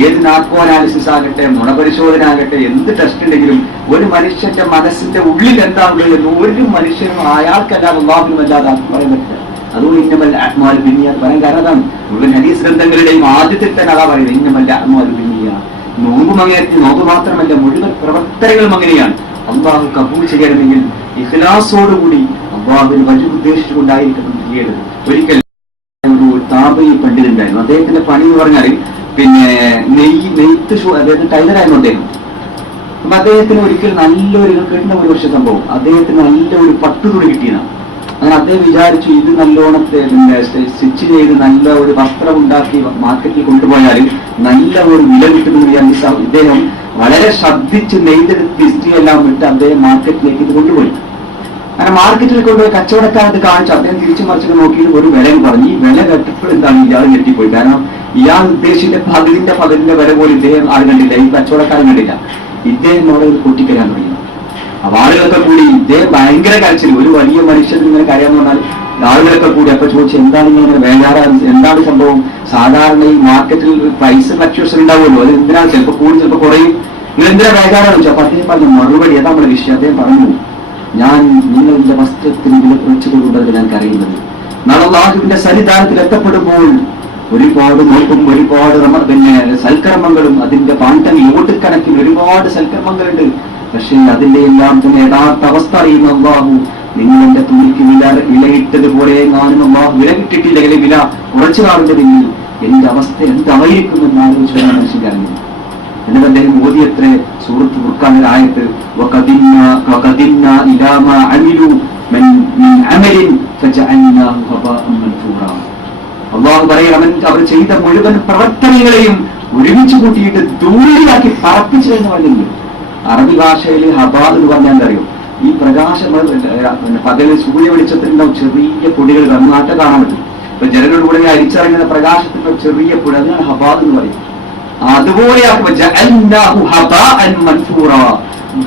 ഏത് നാർക്കോ അനാലിസിസ് ആകട്ടെ, നുണപരിശോധന ആകട്ടെ, എന്ത് ടെസ്റ്റ് ഉണ്ടെങ്കിലും ഒരു മനുഷ്യന്റെ മനസ്സിന്റെ ഉള്ളിൽ എന്താണുള്ളത് എന്ന് ഒരു മനുഷ്യനും അയാൾക്കല്ലാതെ അല്ലാഹുവിനും അല്ലാതെ പറയാൻ പറ്റില്ല. അതുകൊണ്ട് ഇന്നമൽ അഅ്മാലു ബിന്നിയ്യാത്ത് പറയാൻ കാരണം അതാണ്. മുഴുവൻ ഹദീസ് ഗ്രന്ഥങ്ങളുടെയും ആദ്യത്തിൽ തന്നെ അതാ പറയുന്നത്, ഇന്നമൽ അഅ്മാലു ബിന്നിയ്യാത്ത്. നോമ്പ് മാത്രമല്ല, മുഴുവൻ പ്രവർത്തനങ്ങളും അങ്ങനെയാണ്. അല്ലാഹു കബൂൽ ചെയ്യണമെങ്കിൽ ഇഖ്ലാസോടുകൂടി അല്ലാഹുവിന് വലിയ ഉദ്ദേശിച്ചുകൊണ്ടായിരിക്കണം ചെയ്യേണ്ടത്. ഒരിക്കൽ ഒരു താബഈ പണ്ഡിതനുണ്ടായിരുന്നു. അദ്ദേഹത്തിന്റെ പണി എന്ന് പറഞ്ഞാൽ പിന്നെ നെയ്ത്ത് അദ്ദേഹത്തിന് ടൈലറായിരുന്നു അദ്ദേഹം. അപ്പൊ അദ്ദേഹത്തിന് ഒരിക്കൽ നല്ലൊരു കേട്ടുന്ന ഒരു വർഷ സംഭവം, അദ്ദേഹത്തിന് നല്ലൊരു പട്ടുതുണി കിട്ടിയതാണ്. അങ്ങനെ അദ്ദേഹം വിചാരിച്ചു, ഇത് നല്ലോണത്തെ സ്റ്റിച്ച് ചെയ്ത് നല്ല ഒരു വസ്ത്രം ഉണ്ടാക്കി മാർക്കറ്റിൽ കൊണ്ടുപോയാൽ നല്ല ഒരു വില കിട്ടുമെന്ന് വിചാരിച്ച ഇദ്ദേഹം വളരെ ശ്രദ്ധിച്ച് നെയ്തെടുത്ത് ഇസ്ത്രീയെല്ലാം വിട്ട് അദ്ദേഹം മാർക്കറ്റിലേക്ക് ഇത് കൊണ്ടുപോയി. അങ്ങനെ മാർക്കറ്റിൽ കൊണ്ടുപോയി കച്ചവടക്കാരത് കാണിച്ചു. അദ്ദേഹം തിരിച്ചു മറിച്ചൊക്കെ നോക്കിയിട്ട് ഒരു വിലയും പറഞ്ഞു. ഈ വില കേട്ടപ്പോൾ എന്താണ് ഇയാൾ ഞെട്ടിപ്പോയി. കാരണം ഇയാൾ ഉദ്ദേശിച്ച പകലിന്റെ വില പോലും ഇദ്ദേഹം ആരും കണ്ടില്ല, ഈ കച്ചവടക്കാരൻ കണ്ടില്ല. ഇദ്ദേഹം അവിടെ ഒരു പൊട്ടിക്കരാൻ തുടങ്ങി. അപ്പൊ ആളുകളൊക്കെ കൂടി ഇദ്ദേഹം ഭയങ്കര കരച്ചിൽ, ഒരു വലിയ മനുഷ്യൻ ഇങ്ങനെ കരയാൻ പറഞ്ഞാൽ ആളുകളൊക്കെ കൂടി. അപ്പൊ ചോദിച്ചു, എന്താണ് ഇങ്ങനെ വേണ്ടാറ്, എന്താണ് സംഭവം? സാധാരണ ഈ മാർക്കറ്റിൽ പ്രൈസ് ഫ്ലക്ച്വേഷൻ ഉണ്ടാവുമല്ലോ, അത് എന്തിനാണ് ചിലപ്പോൾ കൂടി ചിലപ്പോൾ കുറയും, നിങ്ങൾ എന്തിനാ വേണ്ടാറാന്ന് വെച്ചു. അപ്പൊ അദ്ദേഹം പറഞ്ഞു മറുപടി, അതാ നമ്മുടെ വിഷയം. അദ്ദേഹം പറഞ്ഞു, ഞാൻ നിങ്ങളുടെ വസ്ത്രത്തിന് വില കുറച്ചുകൊണ്ടുള്ളത് ഞാൻ കരയുന്നത്. നാളെ അല്ലാഹുവിന്റെ സന്നിധാനത്തിൽ എത്തപ്പെടുമ്പോൾ ഒരുപാട് നോക്കും, ഒരുപാട് പിന്നെ സൽക്കർമ്മങ്ങളും അതിന്റെ പാണ്ഡം ഓട്ടുകണക്കിന് ഒരുപാട് സൽക്കർമ്മങ്ങളുണ്ട്. പക്ഷേ അതിന്റെ എല്ലാം തന്നെ യഥാർത്ഥ അവസ്ഥ അറിയുന്ന അല്ലാഹു നിങ്ങളുടെ തുണിക്ക് വിലയിട്ടതുപോലെ ഞാനും അല്ലാഹു വില കിട്ടിയിട്ടില്ലെങ്കിൽ വില കുറച്ചു കാണുന്നതെങ്കിൽ എന്റെ അവസ്ഥ എന്തായിരിക്കുമെന്ന് ആലോചിച്ചാണ് മനസ്സിലാകുന്നത്. എന്നിട്ട് അദ്ദേഹം ഓതിയത്ര സൂറത്ത് ഫുർഖാനിലായത്ത് അല്ലാഹു പറയണം, അവർ ചെയ്ത മുഴുവൻ പ്രവർത്തനങ്ങളെയും ഒരുമിച്ച് കൂട്ടിയിട്ട് ദൂരെയാക്കി പറപ്പിച്ചു എന്ന് പറയുന്നു. അറബി ഭാഷയിൽ ഹബാ എന്ന് പറഞ്ഞാൽ എന്താ അറിയോ, ഈ പ്രകാശം പകല് സൂര്യ വെളിച്ചത്തിനുണ്ടാവും ചെറിയ പൊടികൾ നാട്ടെ കാണാൻ പറ്റും. ഇപ്പൊ ജനങ്ങളുടെ കൂടെ അരിച്ചിറങ്ങുന്ന പ്രകാശത്തിന്റെ ചെറിയ പൊടി, അതിനാണ് ഹബാ എന്ന് പറയും. അതുപോലെയാക്കി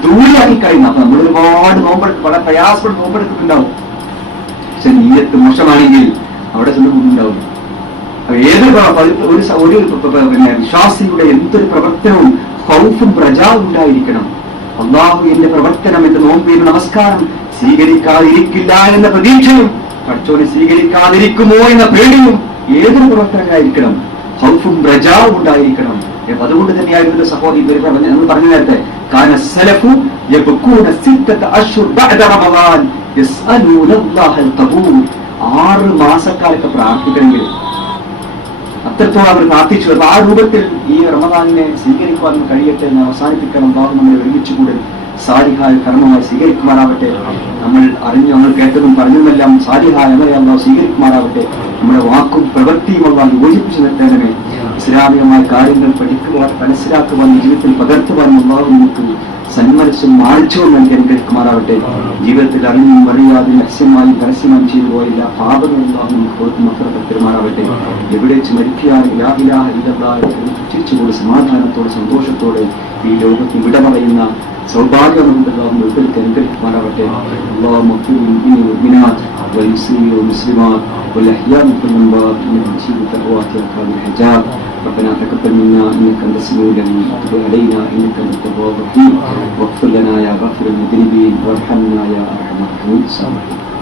ദൂരെയാക്കി കഴിയുന്ന. അപ്പൊ നമ്മൾ ഒരുപാട് നോമ്പെടുത്ത് വളരെ പ്രയാസപ്പെട്ട് നോമ്പെടുത്തിട്ടുണ്ടാവും. പക്ഷെ നീയത്ത് മോശമാണെങ്കിൽ അവിടെ ചെന്ന് ഉണ്ടാവും. ഏത് പിന്നെ വിശ്വാസിയുടെ എന്തൊരു പ്രവർത്തനവും ഖൗഫും പ്രജാവും ഉണ്ടായിരിക്കണം. അല്ലാഹു എന്റെ പ്രവർത്തനം, എന്റെ നോമ്പിന്റെ നമസ്കാരം സ്വീകരിക്കാതിരിക്കില്ല എന്ന പ്രതീക്ഷയും പഠിച്ചോനെ സ്വീകരിക്കാതിരിക്കുമോ എന്ന പേടിയും ഏതൊരു പ്രവർത്തനങ്ങളായിരിക്കണം. ഖൗഫും പ്രജാവും ഉണ്ടായിരിക്കണം. അതുകൊണ്ട് തന്നെയായിരുന്നു സഹോദരി നമ്മൾ പറഞ്ഞ നേരത്തെ 6 മാസക്കാലൊക്കെ പ്രാർത്ഥിക്കണമെങ്കിൽ അത്രത്തോളം അവർ പ്രാർത്ഥിച്ചു. ആ രൂപത്തിൽ ഈ റമദാനിനെ സ്വീകരിക്കുവാൻ കഴിയട്ടെ എന്ന് അവസാനിപ്പിക്കണം. അല്ലാഹു നമ്മളെ ഒരുമിച്ചുകൂടെ സാലിഹായ കർമ്മമായി സ്വീകരിക്കുമാറാവട്ടെ. നമ്മൾ അറിഞ്ഞു നമ്മൾ കേട്ടതും പറഞ്ഞതുമെല്ലാം സാലിഹായ അമലായി അല്ലാഹു സ്വീകരിക്കുമാറാവട്ടെ. നമ്മുടെ വാക്കും പ്രവൃത്തിയും അല്ലാഹു യോജിപ്പിച്ചു നിർത്തേണമേ. ഇസ്ലാമികമായ കാര്യങ്ങൾ പഠിക്കുവാൻ മനസ്സിലാക്കുവാനും ജീവിതത്തിൽ പകർത്തുവാനും അല്ലാഹു നമുക്ക് സന്മനസ്സും മാർജ്ജവും നൽകി അനുഗ്രഹിക്കുമാറാവട്ടെ. ജീവിതത്തിൽ അറിഞ്ഞും അറിയാതെ രഹസ്യമായും പരസ്യമായും ചെയ്തു പോയില്ല പാപങ്ങളും നമുക്ക് പുറത്ത് മക്കളെ പെരുമാറാവട്ടെ. എവിടെ വെച്ച് മരിക്കുകയാണെങ്കിൽ ലാ ഇലാഹ ഇല്ലല്ലാഹ് ചിരിച്ചുകൊണ്ട് സമാധാനത്തോടെ സന്തോഷത്തോടെ ഈ ലോകത്തിൽ വിട പറയുന്ന സൗഭാഗ്യം നമുക്ക് അനുഗ്രഹിക്കുമാറാവട്ടെ. اللهم اغفر للمؤمنين والمؤمنات والمسلمين والمسلمات والاحياء منهم الاموات انك مجيب الدعوات يا قاضي الحجاب. ربنا تقبل منا انك انت السميع العليم وتب علينا انك انت التواب الرحيم واغفر لنا يا غافر المذنبين وارحمنا يا ارحم الراحمين.